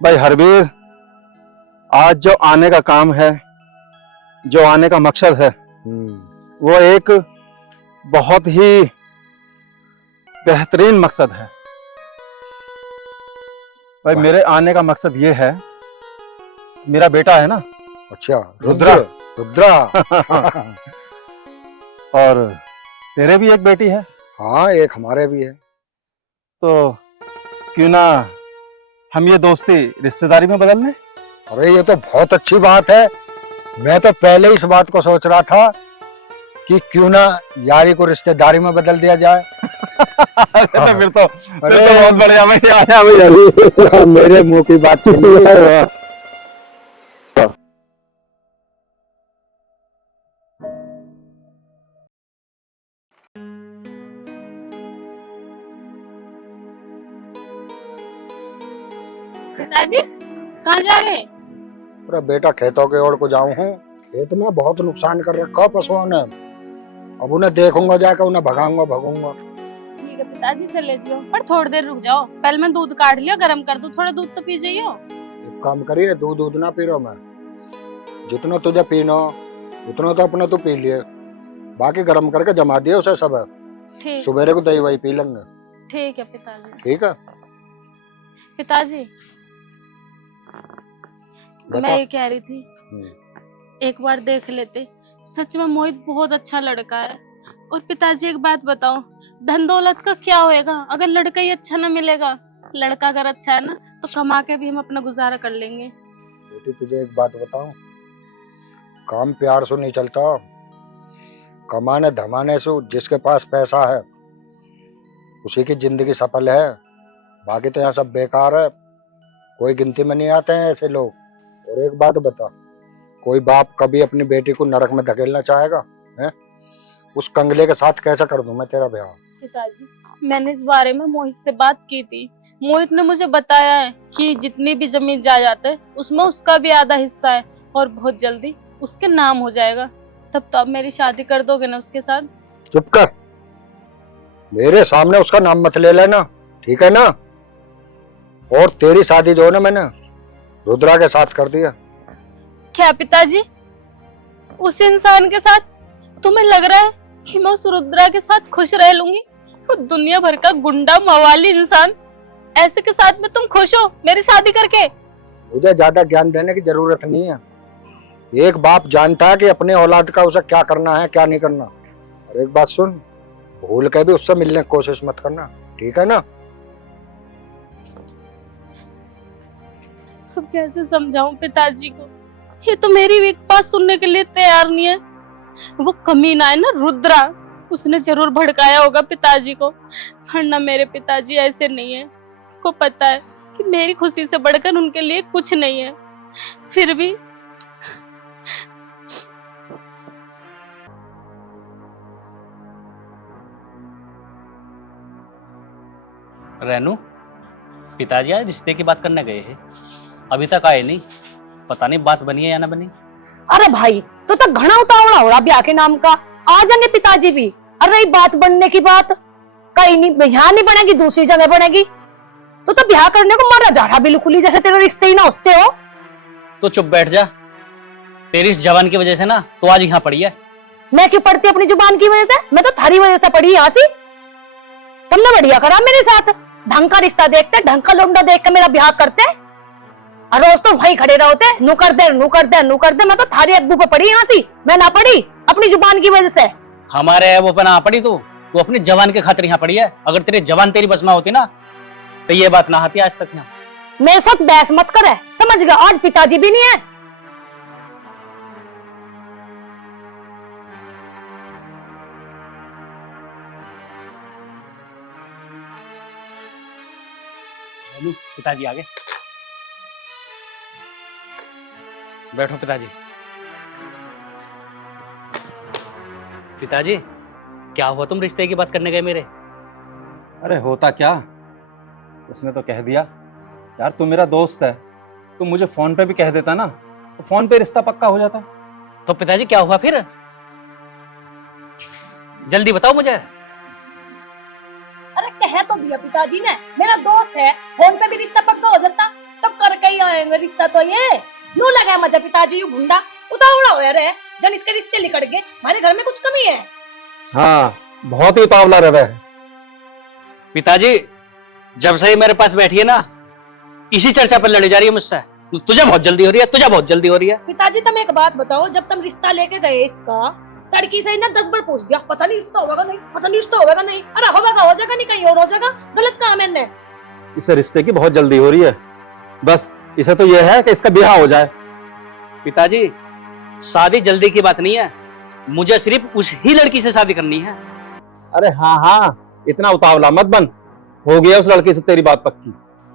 भाई हरबीर, आज जो आने का काम है, जो आने का मकसद है, वो एक बहुत ही बेहतरीन मकसद है। भाई मेरे आने का मकसद ये है, मेरा बेटा है ना, अच्छा, रुद्रा। रुद्रा। और तेरे भी एक बेटी है? हाँ, एक हमारे भी है। तो क्यों ना हम ये दोस्ती रिश्तेदारी में बदल लें? अरे ये तो बहुत अच्छी बात है। मैं तो पहले इस बात को सोच रहा था कि क्यों ना यारी को रिश्तेदारी में बदल दिया जाए। अरे फिर तो अरे बहुत बढ़िया भाई, आया भाई। मेरे मुंह की बात सुनिए। पिताजी, कहाँ जा रहे हैं? अरे बेटा, खेतों के ओर को जाऊं हूँ। खेत में बहुत नुकसान कर रखा पशुओं ने, अब उन्हें देखूंगा, जाकर उन्हें भगाऊंगा। ठीक है पिताजी, चले जाओ, पर थोड़ी देर रुक जाओ। पहले मैं दूध काट लियो, गरम कर दूं, थोड़ा दूध तो पी जाइयो। एक काम करिए, दूध ना पी रहा मैं, जितना तुझे पीना उतना तो अपना तो पी लिए, बाकी गर्म करके जमा दिए उसे सब। ठीक, सुबेरे को दही वही पी लेंगे। ठीक है पिताजी। ठीक है पिताजी, मैं ये कह रही थी, एक बार देख लेते। सच में मोहित बहुत अच्छा लड़का है। और पिताजी एक बात बताओ, धन दौलत का क्या होएगा अगर लड़का ही अच्छा ना मिलेगा? लड़का अगर अच्छा है ना तो कमा के भी हम अपना गुजारा कर लेंगे। बेटी, तुझे एक बात बताऊं, काम प्यार से नहीं चलता, कमाने धमाने से। जिसके पास पैसा है उसी की जिंदगी सफल है, बाकी तो यहाँ सब बेकार है, कोई गिनती में नहीं आते हैं ऐसे लोग। और एक बात बता, कोई बाप कभी अपनी बेटी को नरक में धकेलना चाहेगा? हैं? उस कंगले के साथ कैसे कर दूं मैं तेरा ब्याह? पिताजी, मैंने इस बारे में मोहित से बात की थी। मोहित ने मुझे बताया है कि जितनी भी जमीन जायदाद है उसमें उसका भी आधा हिस्सा है और बहुत जल्दी उसके नाम हो जाएगा। तब तो आप मेरी शादी कर दोगे ना उसके साथ? चुप कर, मेरे सामने उसका नाम मत ले लेना, ठीक है ना? और तेरी शादी जो है ना, मैंने रुद्रा के साथ कर दिया। क्या पिताजी, उस इंसान के साथ? तुम्हें लग रहा है कि मैं उस रुद्रा के साथ खुश रह लूंगी? वो दुनिया भर का गुंडा मवाली इंसान, ऐसे के साथ में तुम खुश हो मेरी शादी करके? मुझे ज्यादा ज्ञान देने की जरूरत नहीं है। एक बाप जानता है कि अपने औलाद का उसे क्या करना है क्या नहीं करना। और एक बात सुन, भूल के भी उससे मिलने की कोशिश मत करना, ठीक है ना? अब कैसे समझाऊं पिताजी को, ये तो मेरी भी एक बात सुनने के लिए तैयार नहीं है। वो कमीना है ना रुद्रा, उसने जरूर भड़काया होगा पिताजी को, वरना मेरे पिताजी ऐसे नहीं है। को पता है कि मेरी खुशी से बढ़कर उनके लिए कुछ नहीं है, फिर भी रेनू, पिताजी आज रिश्ते की बात करने गए हैं, अभी तक आए नहीं। पता नहीं बात बनी है या ना बनी। अरे भाई तो घना उतावला हो रहा ब्याह के नाम का, आ जाएंगे पिताजी भी। अरे बात बनने की बात कहीं नहीं, यहाँ नहीं बनेगी, दूसरी जगह बनेगी। तो ब्याह करने को मारा जा रहा बिल्कुल ही जैसे तेरे रिश्ते ही ना होते हो। तो चुप बैठ जा, तेरी इस जवान की वजह से ना तो आज यहाँ पड़ी है। मैं क्यों पढ़ती अपनी जुबान की वजह से? मैं तो थारी वजह से पढ़ी यहाँ से। तुमने बढ़िया करा मेरे साथ, ढंग का रिश्ता देखते, ढंग का लौंडा देख के मेरा ब्याह करते, और रोज तो वहीं खड़े रहोते, नू कर दे नू कर दे नू कर दे। मैं तो थारी अब्बू पे पढ़ी यहाँ से, मैं ना पढ़ी अपनी जुबान की वजह से। हमारे वो पे ना पड़ी, तू अपनी जवान के खातिर यहाँ पड़ी है। अगर तेरी जवान तेरी बस में होती ना तो ये बात ना आती आज तक यहाँ। मेरे साथ बहस मत करे, समझ गया? आज पिताजी भी नहीं है। पिताजी आगे बैठो। पिताजी, पिताजी क्या हुआ, तुम रिश्ते की बात करने गए मेरे? अरे होता क्या, उसने तो कह दिया। यार तू मेरा दोस्त है, तू मुझे फोन पे भी कह देता ना तो फोन पे रिश्ता पक्का हो जाता। तो पिताजी क्या हुआ फिर, जल्दी बताओ मुझे। अरे कह तो दिया पिताजी ने, मेरा दोस्त है, फोन पे भी रिश्ता पक्का हो जाता। तो करके ही आएंगे रिश्ता। तो ये नू लगा मजा पिताजी यू भुंडा उतावला हो रहे, जन इसके रिश्ते लिकड़ गए। हमारे घर में कुछ कमी है? हाँ बहुत ही उतावला रह है। पिताजी जब से ही मेरे पास बैठी है ना, इसी चर्चा पर लड़ी जा रही है मुझसे। तुझे बहुत जल्दी हो रही है, तुझे बहुत जल्दी हो रही है। पिताजी तुम एक बात बताओ, जब तुम रिश्ता लेके गए इसका, तड़की से ही ना 10 बार पूछ दिया, पता नहीं रिश्ता होगा नहीं, पता नहीं रिश्ता होगा नहीं। अरे होगा हो जाएगा नहीं, कहीं और हो जाएगा। गलत काम है मैंने। इसे रिश्ते की बहुत जल्दी हो रही है, बस इसे तो यह है कि इसका ब्याह हो जाए। पिताजी शादी जल्दी की बात नहीं है, मुझे सिर्फ उस ही लड़की से शादी करनी है। अरे हाँ हाँ, इतना उतावला मत बन, हो गया उस लड़की से तेरी बात पक्की।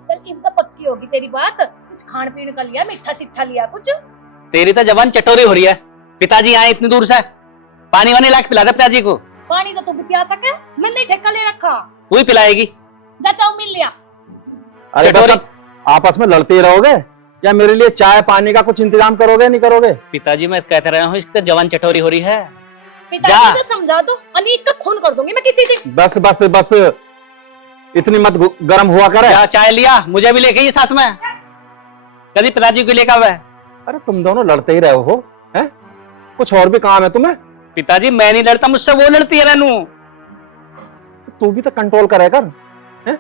चल इनका पक्की होगी तेरी बात। कुछ खान पीने का लिया, मीठा सिट्ठा लिया कुछ? तेरी तो जवान चटोरी हो रही है। पिताजी आए इतनी दूर से, पानी वानी ला के पिला दे पिताजी को। पानी तो तू भी पिया सके, मैंने ठेका ले रखा। तू ही पिलाएगी। जा चाउमीन लिया। अरे बस अब आपस में लड़ते ही रहोगे या मेरे लिए चाय पानी का कुछ इंतजाम करोगे नहीं करोगे? पिताजी मैं कहते रहा हूँ, इसका जवान चटोरी हो रही है। पिताजी से समझा दो, अनीस का खून कर दूंगी मैं किसी दिन। बस बस बस, इतनी मत गर्म हुआ करे। चाय लिया, मुझे भी लेके ही साथ में, कभी पिताजी को लेकर हुआ। अरे तुम दोनों लड़ते ही रहे हो हैं? कुछ और भी काम है तुम्हें? पिताजी मैं नहीं लड़ता, मुझसे वो लड़ती है रेनू। तू भी तो कंट्रोल करे कर, हैं?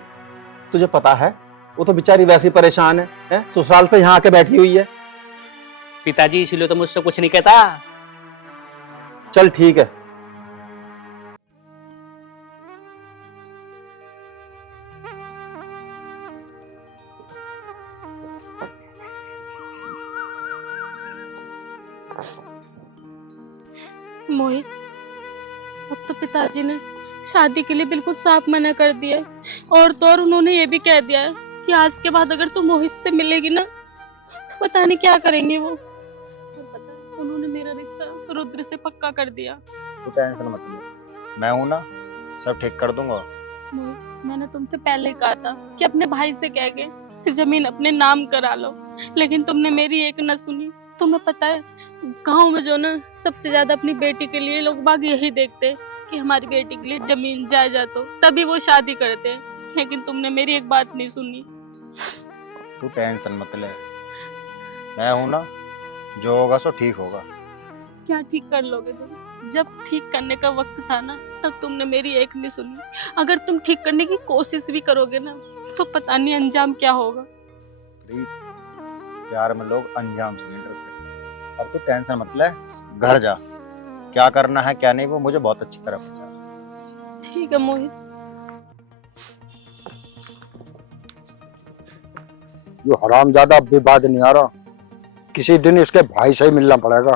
तुझे पता है वो तो बेचारी वैसी परेशान है, ससुराल से यहाँ आके बैठी हुई है। पिताजी इसीलिए तो मुझसे कुछ नहीं कहता। चल ठीक है। मोहित, अब तो पिताजी ने शादी के लिए बिल्कुल साफ मना कर दिया है। और तो और उन्होंने ये भी कह दिया है कि आज के बाद अगर तू मोहित से मिलेगी ना तो पता नहीं क्या करेंगे वो। और पता है, उन्होंने मेरा रिश्ता रुद्र से पक्का कर दिया। तू टेंशन मत ले, मैं हूं ना, सब ठीक कर दूंगा। मोहित, मैंने तुमसे पहले कहा था कि अपने भाई से कह के जमीन अपने नाम करा लो, लेकिन तुमने मेरी एक न सुनी। तुम्हें पता है गांव में जो ना सबसे ज्यादा अपनी बेटी के लिए लोग बाग यही देखते कि हमारी बेटी के लिए जमीन जायदाद हो, तभी वो शादी करते हैं, लेकिन तुमने मेरी एक बात नहीं सुनी। तू टेंशन मत ले, मैं हूं ना, जो होगा सो ठीक होगा। क्या ठीक कर लोगे तुम? जब ठीक करने का वक्त था ना तब तुमने मेरी एक नहीं सुनी। अगर तुम ठीक करने की कोशिश भी करोगे ना तो पता नहीं अंजाम क्या होगा। प्यार में लोग अंजाम से नहीं डरते। अब तो टेंशन मत ले, घर जा, क्या करना है क्या नहीं वो मुझे बहुत अच्छी तरह पता है। ठीक है मोहित। ये हरामजादा अब भी बाज नहीं आ रहा, किसी दिन इसके भाई से ही मिलना पड़ेगा।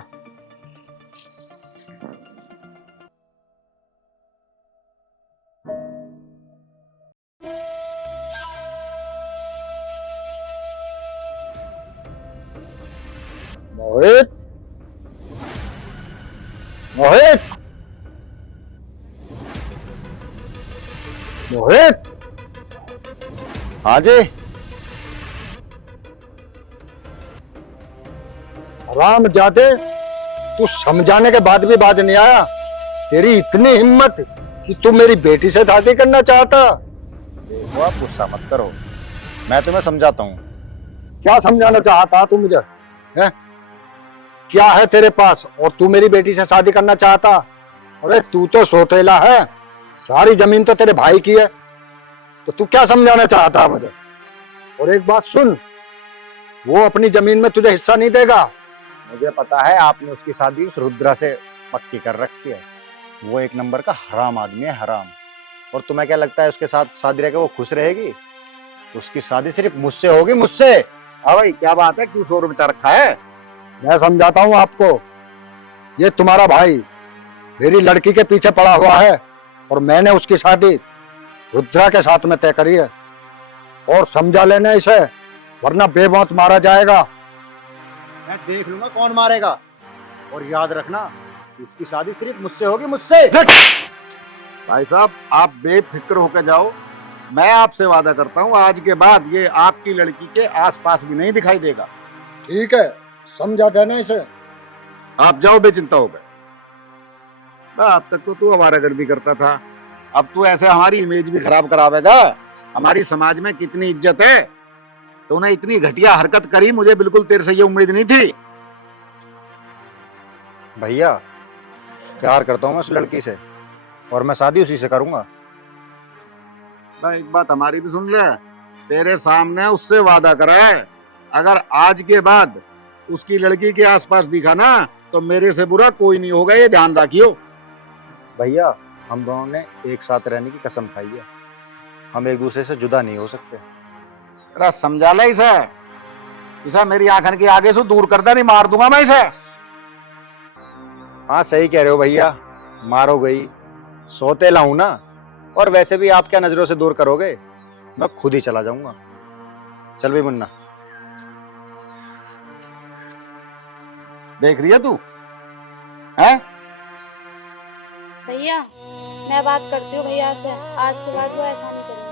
मोहित, मोहित, मोहित। हाँ जी। हरामजादे, तू समझाने के बाद भी बाज नहीं आया। तेरी इतनी हिम्मत कि तू मेरी बेटी से शादी करना चाहता। देखो आप गुस्सा मत करो, मैं तुम्हें समझाता हूँ। क्या समझाना चाहता तू मुझे, है? क्या है तेरे पास और तू मेरी बेटी से शादी करना चाहता? अरे तू तो सोतेला है, सारी जमीन तो तेरे भाई की है, तो तू क्या समझाना चाहता मुझे? और एक बात सुन, वो अपनी जमीन में तुझे हिस्सा नहीं देगा। मुझे पता है आपने उसकी शादी उस रुद्रा से पक्की कर रखी है, वो एक नंबर का हराम आदमी है, हराम। और तुम्हें क्या लगता है उसके साथ शादी रहकर वो खुश रहेगी? उसकी शादी सिर्फ मुझसे होगी, मुझसे। हाँ भाई, क्या बात है, क्यों शोर मचा रखा है? मैं समझाता हूँ आपको, ये तुम्हारा भाई मेरी लड़की के पीछे पड़ा हुआ है और मैंने उसकी शादी रुद्रा के साथ में तय करी है। और समझा लेना इसे, वरना बेमौत मारा जाएगा। मैं देख लूंगा कौन मारेगा, और याद रखना उसकी शादी सिर्फ मुझसे होगी, मुझसे। भाई साहब, आप बेफिक्र होकर जाओ, मैं आपसे वादा करता हूँ आज के बाद ये आपकी लड़की के आसपास भी नहीं दिखाई देगा। ठीक है, समझा देना इसे। आप जाओ बेचिंता हो गए। अब तक तो तू आवारागर्दी करता था, अब तू ऐसे हमारी इमेज भी खराब करावेगा। हमारी समाज में कितनी इज्जत है, तूने इतनी घटिया हरकत करी, मुझे बिल्कुल तेरे से ये उम्मीद नहीं थी। भैया, प्यार करता हूँ मैं उस लड़की से और मैं शादी उसी से करूंगा। भाई एक बात हमारी भी सुन ले, तेरे सामने उससे वादा करा है, अगर आज के बाद उसकी लड़की के आसपास दिखा ना तो मेरे से बुरा कोई नहीं होगा, ये ध्यान रखियो। भैया, हम दोनों ने एक साथ रहने की कसम खाई है, हम एक दूसरे से जुदा नहीं हो सकते। अरे समझा ले इसे, इसे मेरी आंखन के आगे से दूर करता, नहीं मार दूंगा मैं इसे। हाँ सही कह रहे हो भैया, मारो गई, सोते लाऊं ना, और वैसे भी आप क्या नजरों से दूर करोगे, मैं खुद ही चला जाऊंगा। चल भी मुन्ना। देख रही है तू, हैं? भैया, मैं बात करती हूँ भैया से, आज के बाद वो ऐसा नहीं करेंगे।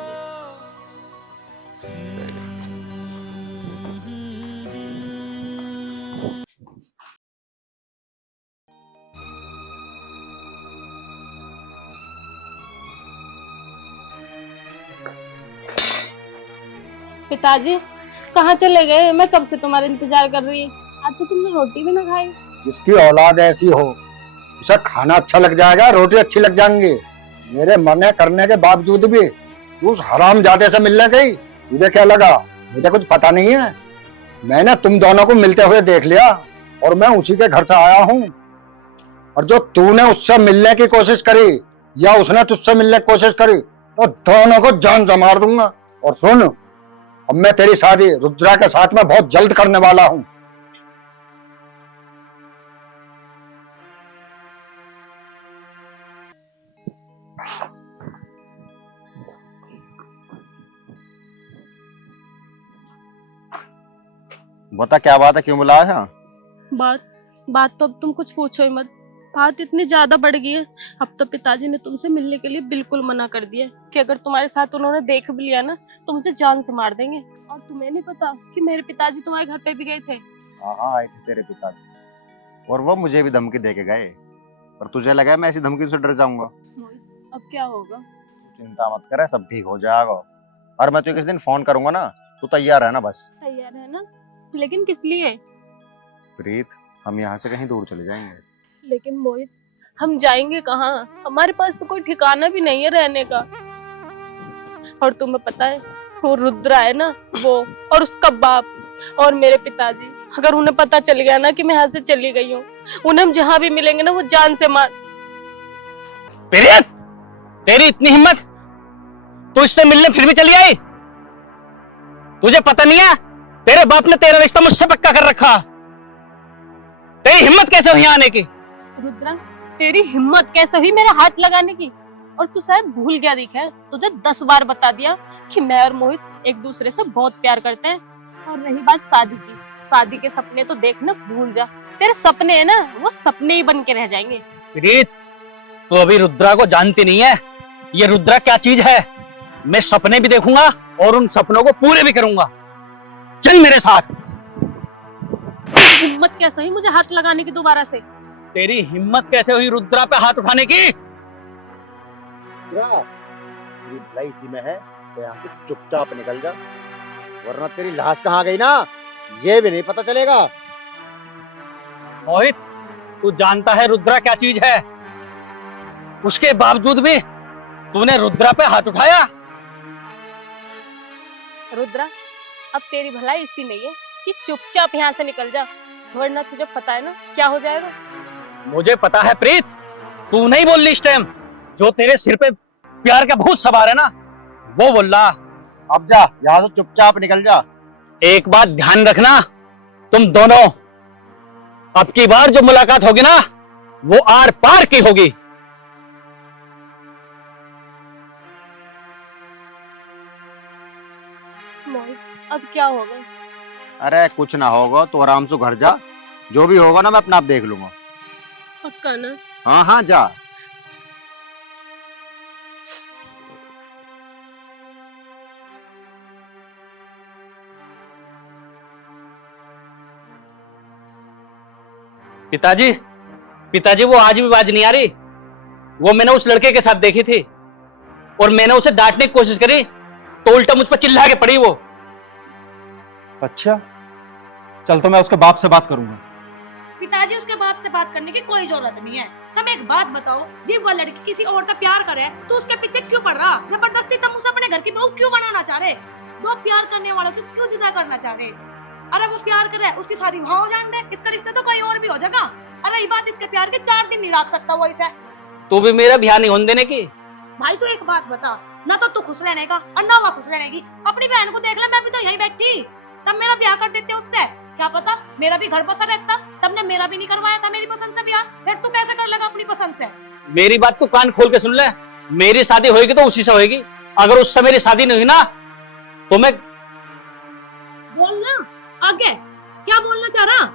पिताजी कहाँ चले गए? मैं कब से तुम्हारा इंतजार कर रही हूँ, आज तो तुमने रोटी भी ना खाई। जिसकी औलाद ऐसी हो उसे खाना अच्छा लग जाएगा, रोटी अच्छी लग जाएंगी। मेरे मना करने के बावजूद भी तू उस हरामजादे से मिलने गई। मुझे क्या लगा, मुझे कुछ पता नहीं है। मैंने तुम दोनों को मिलते हुए देख लिया और मैं उसी के घर से आया हूँ। और जो तूने उससे मिलने की कोशिश करी या उसने तुझसे मिलने की कोशिश करी तो दोनों को जान से मार दूंगा। और सुन, अब मैं तेरी शादी रुद्रा के साथ में बहुत जल्द करने वाला हूँ। बता क्या बात है, क्यों बुलाया है? बात तो अब तुम कुछ पूछो ही मत। बात इतनी ज्यादा बढ़ गई है, अब तो पिताजी ने तुमसे मिलने के लिए बिल्कुल मना कर दिया कि अगर तुम्हारे साथ उन्होंने देख भी लिया ना तो मुझे जान से मार देंगे। और तुम्हें नहीं पता कि मेरे पिताजी तुम्हारे घर पे भी गए थे? हाँ आए थे तेरे पिताजी, और वो मुझे भी धमकी दे के गए। और तुझे लगा मैं ऐसी धमकी से डर जाऊंगा? अब क्या होगा? चिंता मत कर, सब ठीक हो जाएगा। और मैं तुझे किस दिन फोन करूंगा ना, तू तैयार है ना? बस तैयार है ना, लेकिन किस लिए? प्रीत, हम यहाँ से कहीं दूर चले जाएंगे। लेकिन मोहित, हम जाएंगे कहाँ? हमारे पास तो कोई ठिकाना भी नहीं है रहने का। और तुम्हें पता है वो रुद्रा है ना, वो और उसका बाप और मेरे पिताजी, अगर उन्हें पता चल गया ना कि मैं यहाँ से चली गई हूँ, उन्हें हम जहाँ भी मिलेंगे ना वो जान से मार। प्रीत, तेरी इतनी हिम्मत, तू इससे मिलने फिर भी चली आई? तुझे पता नहीं है तेरे बाप ने तेरा रिश्ता मुझसे पक्का कर रखा। तेरी हिम्मत कैसे हुई आने की? रुद्रा, तेरी हिम्मत कैसे हुई मेरे हाथ लगाने की? और तू शायद भूल गया दिखा है, तुझे 10 बार बता दिया कि मैं और मोहित एक दूसरे से बहुत प्यार करते हैं। और रही बात शादी की, शादी के सपने तो देखना भूल जा। तेरे सपने है ना, वो सपने ही बन के रह जाएंगे। प्रीत, तू अभी रुद्रा को जानती नहीं है। ये रुद्रा क्या चीज है। मैं सपने भी देखूंगा और उन सपनों को पूरे भी करूंगा। चल मेरे साथ। हिम्मत कैसे हुई मुझे हाथ लगाने की दोबारा से? तेरी हिम्मत कैसे हुई रुद्रा पे हाथ उठाने की? तेरी भलाई इसी में है, तो यहाँ से चुपचाप निकल जा, वरना तेरी लाश कहाँ गई ना ये भी नहीं पता चलेगा। मोहित, तू जानता है रुद्रा क्या चीज है, उसके बावजूद भी तूने रुद्रा पे हाथ उठाया। रुद्रा, अब तेरी भलाई इसी में है कि चुपचाप यहाँ से निकल जा, वरना तुझे पता है ना क्या हो जाएगा। मुझे पता है प्रीत, तू नहीं बोल रही इस टाइम। जो तेरे सिर पे प्यार का भूत सवार है ना, वो बोल रहा। अब जा यहाँ से चुपचाप निकल जा। एक बात ध्यान रखना, तुम दोनों, अब की बार जो मुलाकात होगी ना वो आर पार की होगी। मोहित, अब क्या होगा? अरे कुछ ना होगा, तो आराम से घर जा, जो भी होगा ना मैं अपना आप देख लूंगा। पक्का ना? हाँ हाँ जा। पिताजी, पिताजी वो आज भी बाज नहीं आ रही। वो मैंने उस लड़के के साथ देखी थी और मैंने उसे डांटने की कोशिश करी तो उल्टा मुझ पर चिल्ला के पड़ी वो। अच्छा, चल तो मैं उसके बाप से बात करूंगा। पिताजी, उसके बाप से बात करने की कोई जरूरत नहीं है। तुम एक बात बताओ, जब वो लड़की किसी और से प्यार करे तो उसके पीछे क्यों पड़ रहा? जबरदस्ती तुम उसे अपने घर की बहू क्यों बनाना चाह रहे? दो प्यार करने वालों को क्यों जुदा करना चाह रहे? अरे वो प्यार करे, उसकी शादी वहां हो जाने दे, इसका रिश्ता तो कहीं और भी हो जाएगा। अरे ये बात इसके प्यार के 4 दिन नहीं रख सकता वो इसे। तू भी मेरा ध्यान नहीं होने देने की। भाई तू एक बात बता, ना तो तू खुश रहने का और ना वो खुश रहने की। अपनी बहन को देख ले, मैं भी तो यही बैठी, तब मेरा ब्याह कर देते उससे। क्या पता मेरा भी घर बसा रहता, तब ने मेरा भी नहीं करवाया था मेरी पसंद से ब्याह, फिर तू कैसे कर लेगा अपनी पसंद से? मेरी बात तू कान खोल के सुन ले, मेरी शादी होगी तो उसी से होगी। अगर उससे मेरी शादी नहीं हुई ना तो मैं। बोलना आगे, क्या बोलना चाह रहा?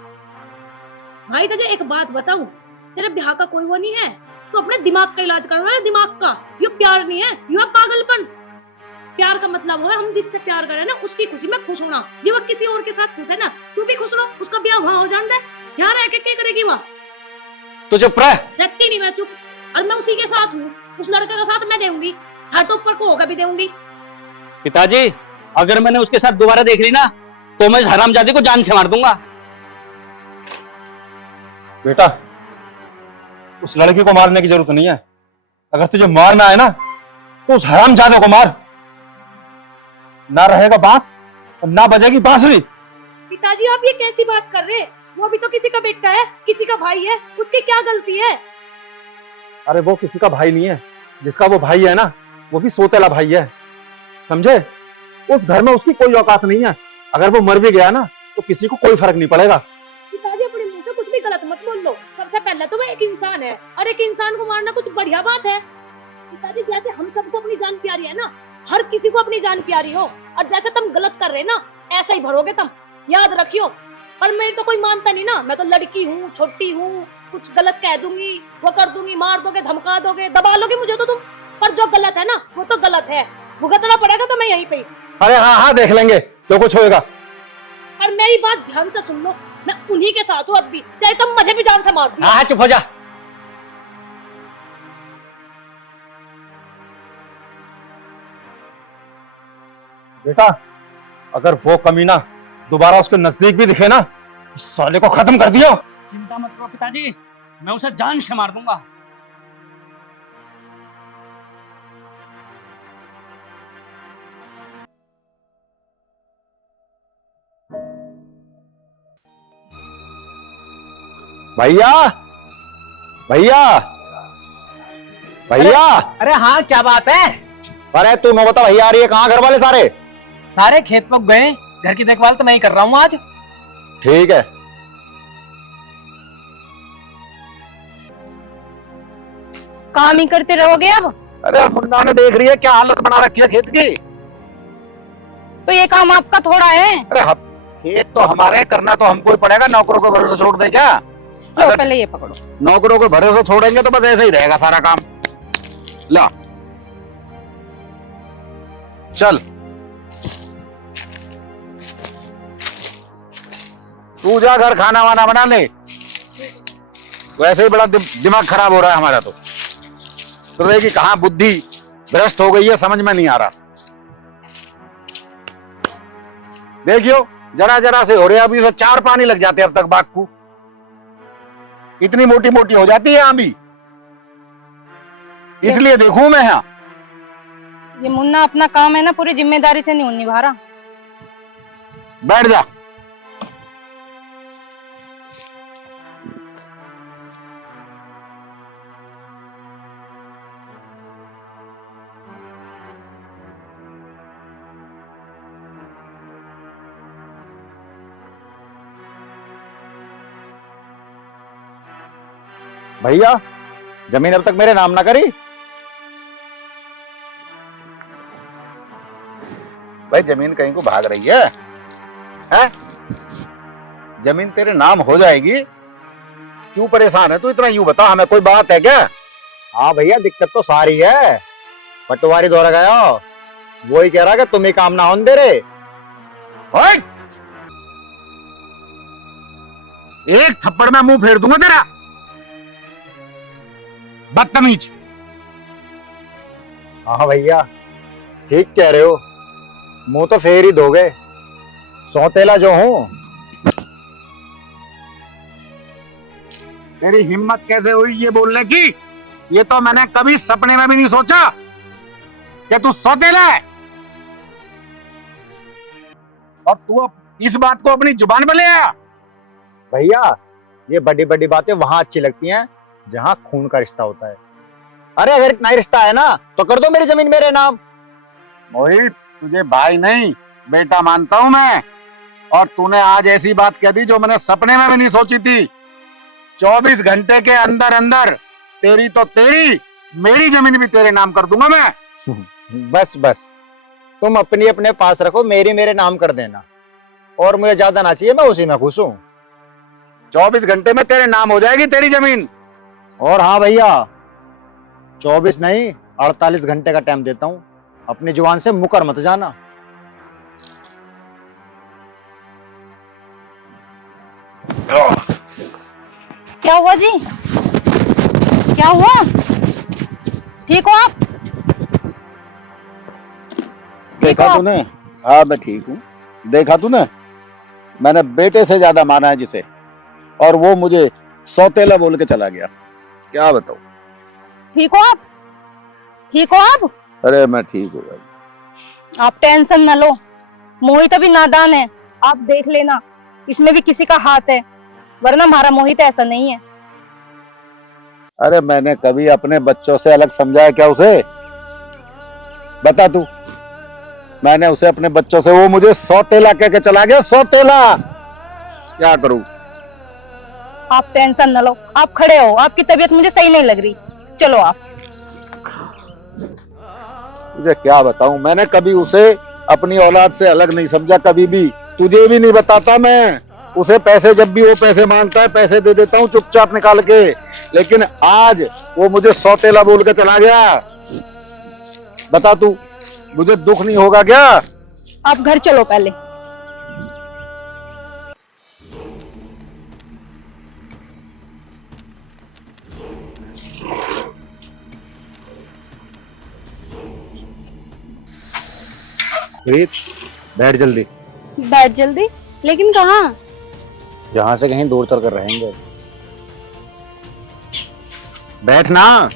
भाई तुझे एक बात बताऊं, तेरे ब्याह का कोई वो नहीं है, तो अपने दिमाग का इलाज करना है, दिमाग का। ये प्यार नहीं है, ये है पागलपन। प्यार का मतलब वो है हम जिससे प्यार करें ना उसकी खुशी में खुश होना। जो वो किसी और के साथ खुश है ना, तू भी खुश रहो, उसका ब्याह वहां हो जाने दे। यहाँ रह के क्या करेगी वह? तू चुप रह। रहती नहीं मैं चुप, और मैं उसी के साथ हूँ, उस लड़के का साथ मैं दूंगी, हर तो ऊपर को होगा भी दूंगी। पिताजी, अगर मैंने उसके साथ दोबारा देख ली ना तो मैं इस हरामजादी को जान से मार दूंगा। बेटा, उस लड़की को मारने की जरूरत नहीं है। अगर तुझे मारना है ना तो उस हरामजादे को मार। ना रहेगा बांस और ना बजेगी बांसुरी। पिताजी, आप ये कैसी बात कर रहे हैं? वो भी तो किसी का बेटा है, किसी का भाई है, उसकी क्या गलती है? अरे वो किसी का भाई नहीं है, जिसका वो भाई है ना वो भी सोतेला भाई है, समझे? उस घर में उसकी कोई औकात नहीं है। अगर वो मर भी गया ना तो किसी को कोई फर्क नहीं पड़ेगा। पिताजी, अपने मुंह से कुछ भी गलत मत बोल लो। सबसे पहले तो वो एक इंसान है, और एक इंसान को मारना कुछ बढ़िया बात है। पिताजी, जैसे हम सबको अपनी जान प्यारी है ना, हर किसी को अपनी जान प्यारी हो, और जैसे तुम गलत कर रहे ना ऐसा ही भरोगे तुम, याद रखियो। पर मेरी तो कोई मानता नहीं ना, मैं तो लड़की हूँ, छोटी हूँ, कुछ गलत कह दूंगी, वो कर दूंगी, मार दोगे, धमका दोगे, दबा लोगे मुझे तो तुम। पर जो गलत है ना वो तो गलत है, भुगतना पड़ेगा तो मैं यहीं पे। अरे हाँ हाँ, देख लेंगे जो कुछ होएगा। और मेरी बात ध्यान से सुन लो, मैं उन्हीं के साथ हूँ अब भी, चाहे तुम मुझे भी जान से मार दो। हाँ चुप हो जा। बेटा, अगर वो कमीना दोबारा उसके नजदीक भी दिखे ना, इस साले को खत्म कर दियो। चिंता मत करो पिताजी, मैं उसे जान से मार दूंगा। भैया भैया भैया। अरे हाँ, क्या बात है? अरे तू मैं बता, भैया आ रही है, कहाँ घर वाले सारे? सारे खेत पक गए, घर की देखभाल तो मैं ही कर रहा हूँ आज। ठीक है। काम ही करते रहोगे अब? अरे मुन्ना ने देख रही है क्या हालत बना रखी है खेत की। तो ये काम आपका थोड़ा है। अरे खेत तो हमारे, करना तो हमको ही पड़ेगा। नौकरों को भरोसे छोड़ दे क्या? लो पहले ये पकड़ो। नौकरों को भरोसे छोड़ेंगे तो बस ऐसे ही रहेगा सारा काम। ला चल, तू जा घर खाना वाना बना ले। वैसे ही बड़ा दिमाग खराब हो रहा है हमारा। तो रहेगी कहाँ बुद्धि भ्रष्ट हो गई है, समझ में नहीं आ रहा। देखियो जरा जरा से हो रहे, अभी से 4 पानी लग जाते हैं अब तक बाग को। इतनी मोटी मोटी हो जाती है आंबी, इसलिए देखूं मैं यहाँ। ये मुन्ना अपना काम है ना, पूरी जिम्मेदारी से नहीं निभा रहा। बैठ जा। भैया जमीन अब तक मेरे नाम ना करी? भाई जमीन कहीं को भाग रही है, हैं? जमीन तेरे नाम हो जाएगी। क्यों परेशान है तू इतना? यूं बता, हमें कोई बात है क्या? हाँ भैया दिक्कत तो सारी है। पटवारी द्वारा गया, वो ही कह रहा कि तुम ही काम ना होने दे रहे। ओए! एक थप्पड़ में मुंह फेर दूंगा तेरा, बदतमीज। हाँ भैया ठीक कह रहे हो, मुंह तो फेर ही दोगे, सौतेला जो हूं। तेरी हिम्मत कैसे हुई ये बोलने की? ये तो मैंने कभी सपने में भी नहीं सोचा कि तू सौतेला है। और तू अब इस बात को अपनी जुबान पर ले आया। भैया ये बड़ी बड़ी बातें वहां अच्छी लगती हैं जहां खून का रिश्ता होता है। अरे अगर इतना ही रिश्ता है ना तो कर दो मेरी जमीन मेरे नाम। मोहित, तुझे भाई नहीं बेटा मानता हूं मैं, और तूने आज ऐसी बात कह दी जो मैंने सपने में भी नहीं सोची थी। 24 घंटे के अंदर अंदर तेरी तो तेरी, मेरी जमीन भी तेरे नाम कर दूंगा मैं। बस बस तुम अपनी अपने पास रखो, मेरी मेरे नाम कर देना, और मुझे ज्यादा ना चाहिए, मैं उसी में खुश हूं। 24 घंटे में तेरे नाम हो जाएगी तेरी जमीन। और हाँ भैया 24 नहीं 48 घंटे का टाइम देता हूं, अपनी जुबान से मुकर मत जाना। क्या हुआ जी? क्या हुआ? ठीक हो आप? देखा तूने? हाँ मैं ठीक हूँ। देखा तूने? मैंने बेटे से ज्यादा माना है जिसे, और वो मुझे सौतेला बोल के चला गया। क्या बताऊं? ठीक हो आप? ठीक हो आप? अरे मैं ठीक हूँ भाई। आप टेंशन न लो, मोहित अभी नादान है, आप देख लेना इसमें भी किसी का हाथ है, वरना हमारा मोहित ऐसा नहीं है। अरे मैंने कभी अपने बच्चों से अलग समझा है क्या उसे? बता तू। मैंने उसे अपने बच्चों से, वो मुझे सौतेला कह के चला गया, सौतेला। क्या करूं? आप टेंशन न लो, आप खड़े हो, आपकी तबीयत मुझे सही नहीं लग रही, चलो आप। तुझे क्या बताऊं, मैंने कभी उसे अपनी औलाद से अलग नहीं समझा, कभी भी। तुझे भी नहीं बताता मैं। उसे पैसे, जब भी वो पैसे मांगता है पैसे दे देता हूँ चुपचाप निकाल के, लेकिन आज वो मुझे सौतेला बोल के चला गया। बता तू, मुझे दुख नहीं होगा क्या? आप घर चलो पहले। प्रीत बैठ जल्दी। बैठ जल्दी? लेकिन कहाँ? यहाँ से कहीं दूर कर रहेंगे। बैठ ना।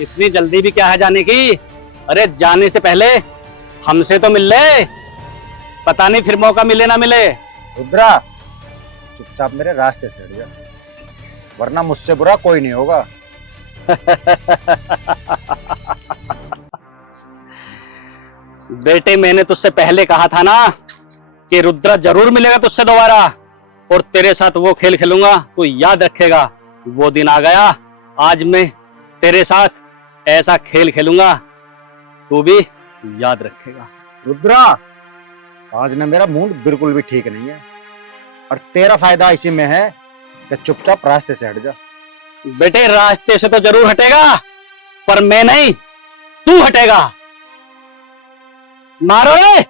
इतनी जल्दी भी क्या है जाने की? अरे जाने से पहले हमसे तो मिल ले, पता नहीं फिर मौका मिले ना मिले। रुद्रा, चुपचाप मेरे रास्ते से हट जा, वरना मुझसे बुरा कोई नहीं होगा। बेटे, मैंने तुझसे पहले कहा था ना कि रुद्रा जरूर मिलेगा तुझसे दोबारा, और तेरे साथ वो खेल खेलूंगा, तू याद रखेगा। वो दिन आ गया, आज मैं तेरे साथ ऐसा खेल खेलूंगा, तू भी याद रखेगा। रुद्रा, आज ना मेरा मूड बिल्कुल भी ठीक नहीं है, और तेरा फायदा इसी में है कि चुपचाप रास्ते से हट जा। बेटे, रास्ते से तो जरूर हटेगा, पर मैं नहीं, तू हटेगा। मारो रे।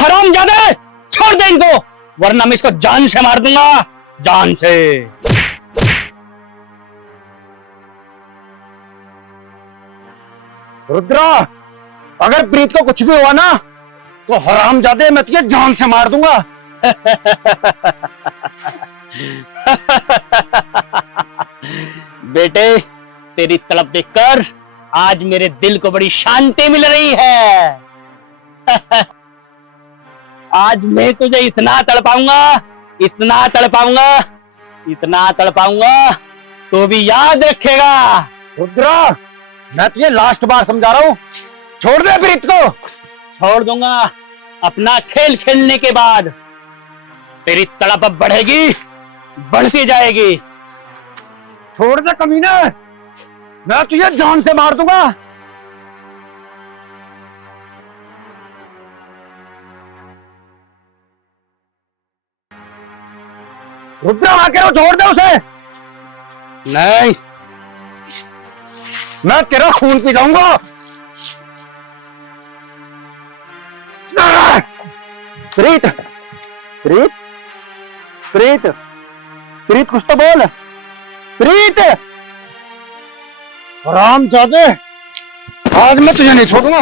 हरामजादे, छोड़ दे इनको, वरना मैं इसको जान से मार दूंगा, जान से। रुद्रा, अगर प्रीत को कुछ भी हुआ ना, तो हरामजादे मैं तुझे जान से मार दूंगा। बेटे, तेरी तड़प देखकर आज मेरे दिल को बड़ी शांति मिल रही है। आज मैं तुझे इतना तड़पाऊंगा, इतना तड़पाऊंगा, इतना तड़पाऊंगा, तो भी याद रखेगा। रुद्रा, मैं तुझे लास्ट बार समझा रहा हूं, छोड़ दे प्रीत को। छोड़ दूंगा, अपना खेल खेलने के बाद। तेरी तड़प अब बढ़ेगी, बढ़ती जाएगी। छोड़ दे कमीने, मैं तुझे जान से मार दूंगा। रुद्रा, मैं कह रहा हूं, छोड़ दे उसे। नहीं, मैं तेरा खून पी जाऊंगा। प्रीत, प्रीत, प्रीत, प्रीत, कुछ तो बोल। प्रीत, हरामजादे, आज मैं तुझे नहीं छोड़ूंगा।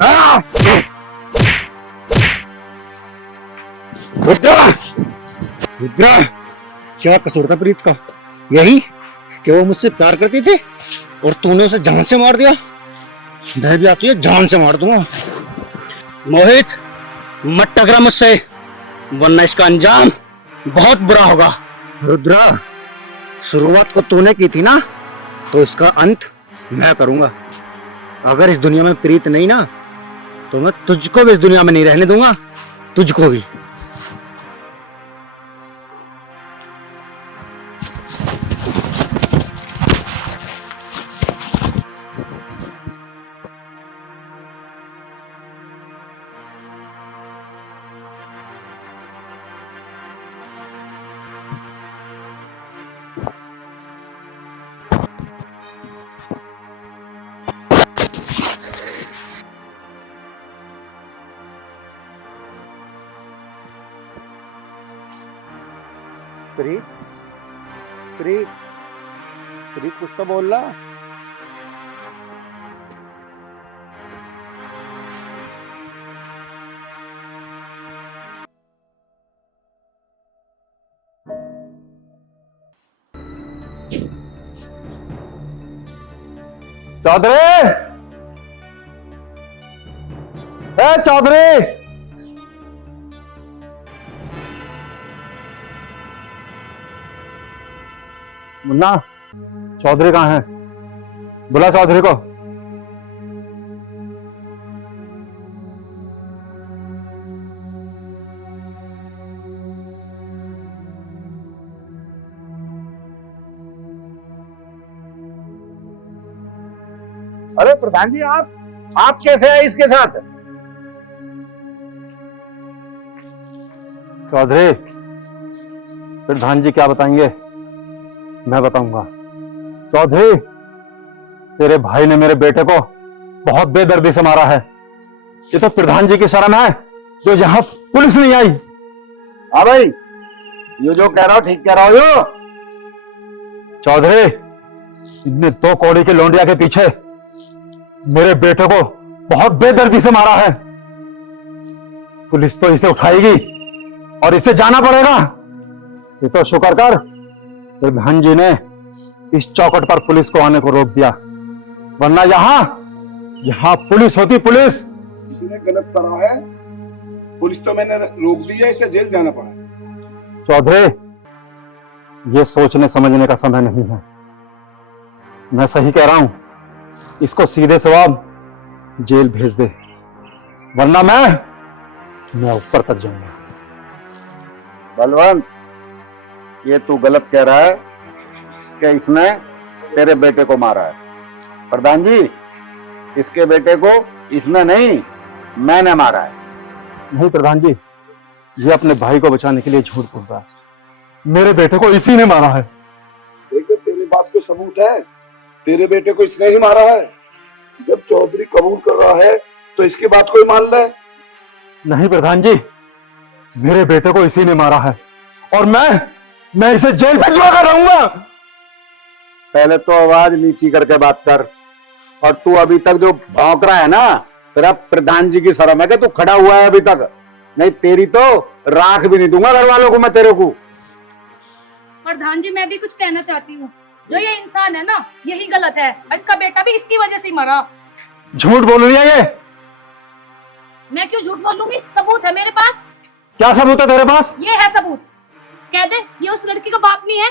हाँ। रुद्रा, रुद्रा, क्या कसूर था प्रीत का? यही कि वो मुझसे प्यार करती थी और तूने उसे जान से मार दिया। मैं भी तुझे जान से मार दूंगा। मोहित, मत टकरा मुझसे, वरना इसका अंजाम बहुत बुरा होगा। रुद्रा, शुरुआत को तूने की थी ना, तो इसका अंत मैं करूंगा। अगर इस दुनिया में प्रीत नहीं ना, तो मैं तुझको भी इस दुनिया में नहीं रहने दूंगा, तुझको भी। प्रीत, प्रीत, प्रीत, कुछ तो बोल रहा। चौधरी, चौधरी, मुन्ना, चौधरी कहाँ है? बुला चौधरी को। अरे प्रधान जी, आप कैसे आए इसके साथ? चौधरी, प्रधान जी क्या बताएंगे मैं बताऊंगा। चौधरी, तेरे भाई ने मेरे बेटे को बहुत बेदर्दी से मारा है। ये तो प्रधान जी की शर्म है जो यहाँ पुलिस नहीं आई। हाँ भाई, ये जो कह रहा हो ठीक कह रहा हो यो। चौधरी, इनने 2 कौड़ी के लौंडिया के पीछे मेरे बेटे को बहुत बेदर्दी से मारा है। पुलिस तो इसे उठाएगी और इसे जाना पड़ेगा। ये तो शुक्र कर प्रधान जी ने इस चौखट पर पुलिस को आने को रोक दिया, वरना यहाँ पुलिस होती, पुलिस। इसने गलत करा है, पुलिस तो मैंने रोक दी है, इसे जेल जाना पड़ा। चौधरी, ये सोचने समझने का समय नहीं है। मैं सही कह रहा हूं, इसको सीधे सवाब जेल भेज दे, वरना मैं ऊपर तक जाऊंगा। बलवंत, ये तू गलत कह रहा है कि इसने तेरे बेटे को मारा है। प्रधान जी, इसके बेटे को इसने नहीं, मैंने मारा है। नहीं प्रधान जी, ये अपने भाई को बचाने के लिए झूठ बोल रहा है। मेरे बेटे को इसी ने मारा है। देखो, तेरे पास कोई सबूत है? तेरे बेटे को इसने ही मारा है। जब चौधरी कबूल कर रहा है तो इसकी बात कोई मान ले। नहीं प्रधान जी, मेरे बेटे को इसी ने मारा है और मैं इसे जेल भिजवा कर रहूंगा। पहले तो आवाज नीची करके बात कर। और तू अभी तक जो भौंक रहा है ना, सिर्फ प्रधान जी की शर्म है कि तू खड़ा हुआ है अभी तक। नहीं तेरी तो राख भी नहीं दूंगा घर वालों को मैं तेरे को। प्रधान जी, मैं भी कुछ कहना चाहती हूँ। जो ये इंसान है ना, यही गलत है। इसका बेटा भी इसकी वजह से मरा। झूठ बोल रही है ये। मैं क्यों झूठ बोलूंगी? सबूत है मेरे पास। क्या सबूत है तेरे पास? ये है सबूत। कह दे ये उस लड़की का बाप नहीं है।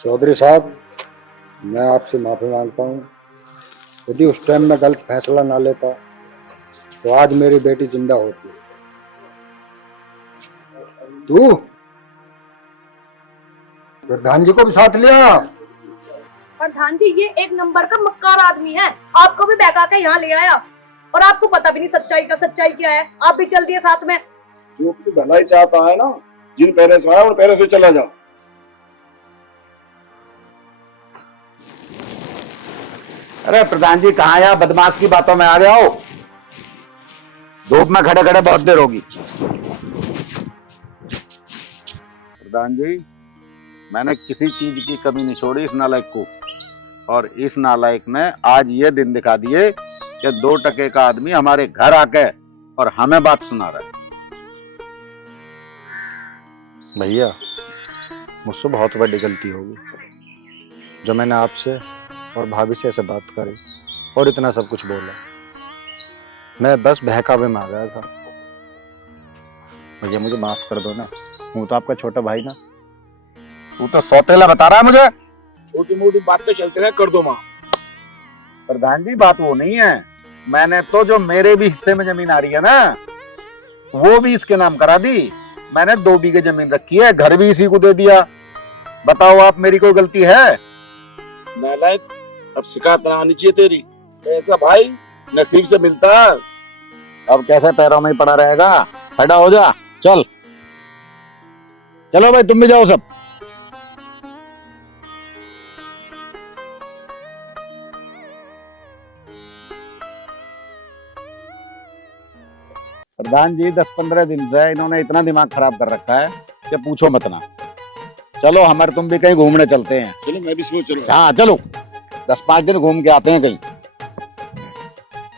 चौधरी साहब, मैं आपसे माफी मांगता हूँ। यदि उस टाइम में गलत फैसला ना लेता तो आज मेरी बेटी जिंदा होती। तू प्रधान जी को भी साथ लिया। प्रधान जी, ये एक नंबर का मक्कार आदमी है। आपको भी बहका के यहाँ ले आया और आपको पता भी नहीं सच्चाई क्या है। आप भी चल दिए साथ में। जो तू भलाई चाहता है ना, जिन पैरों से आया उन पैरों से चला जाओ। अरे प्रधान जी, कहाँ यहाँ बदमाश की बातों में आ गया हो? धूप में खड़े खड़े बहुत देर होगी। प्रधान जी, मैंने किसी चीज की कमी नहीं छोड़ी इस नालायक को, और इस नालायक ने आज ये दिन दिखा दिए कि 2 टके का आदमी हमारे घर आके और हमें बात सुना रहा है। भैया, मुझसे बहुत बड़ी गलती होगी जो मैंने आपसे और भाभी से ऐसे बात करी और इतना सब कुछ बोला। मैं बस बहकावे में आ गया था। भैया मुझे माफ कर दो ना, हूँ तो आपका छोटा भाई ना। तू तो सौतेला बता रहा है मुझे। छोटी मोटी बातें चलते हैं, कर दो माँ। प्रधान जी, बात वो नहीं है। मैंने तो जो मेरे भी हिस्से में जमीन आ रही है ना, वो भी इसके नाम करा दी। मैंने 2 बीघे जमीन रखी है, घर भी इसी को दे दिया। बताओ आप, मेरी कोई गलती है? नालायक, अब शिकायत ना आनी चाहिए तेरी। ऐसा भाई नसीब से मिलता है। अब कैसे पैरों में ही पड़ा रहेगा? खड़ा हो जा, चल। चलो भाई, तुम भी जाओ सब। प्रधान जी, 10-15 दिन से इन्होंने इतना दिमाग खराब कर रखा है कि पूछो मत ना। चलो हमारे तुम भी कहीं घूमने चलते हैं। चलो, मैं भी सोच रहा हूँ। हाँ चलो, 10-5 दिन घूम के आते हैं कहीं।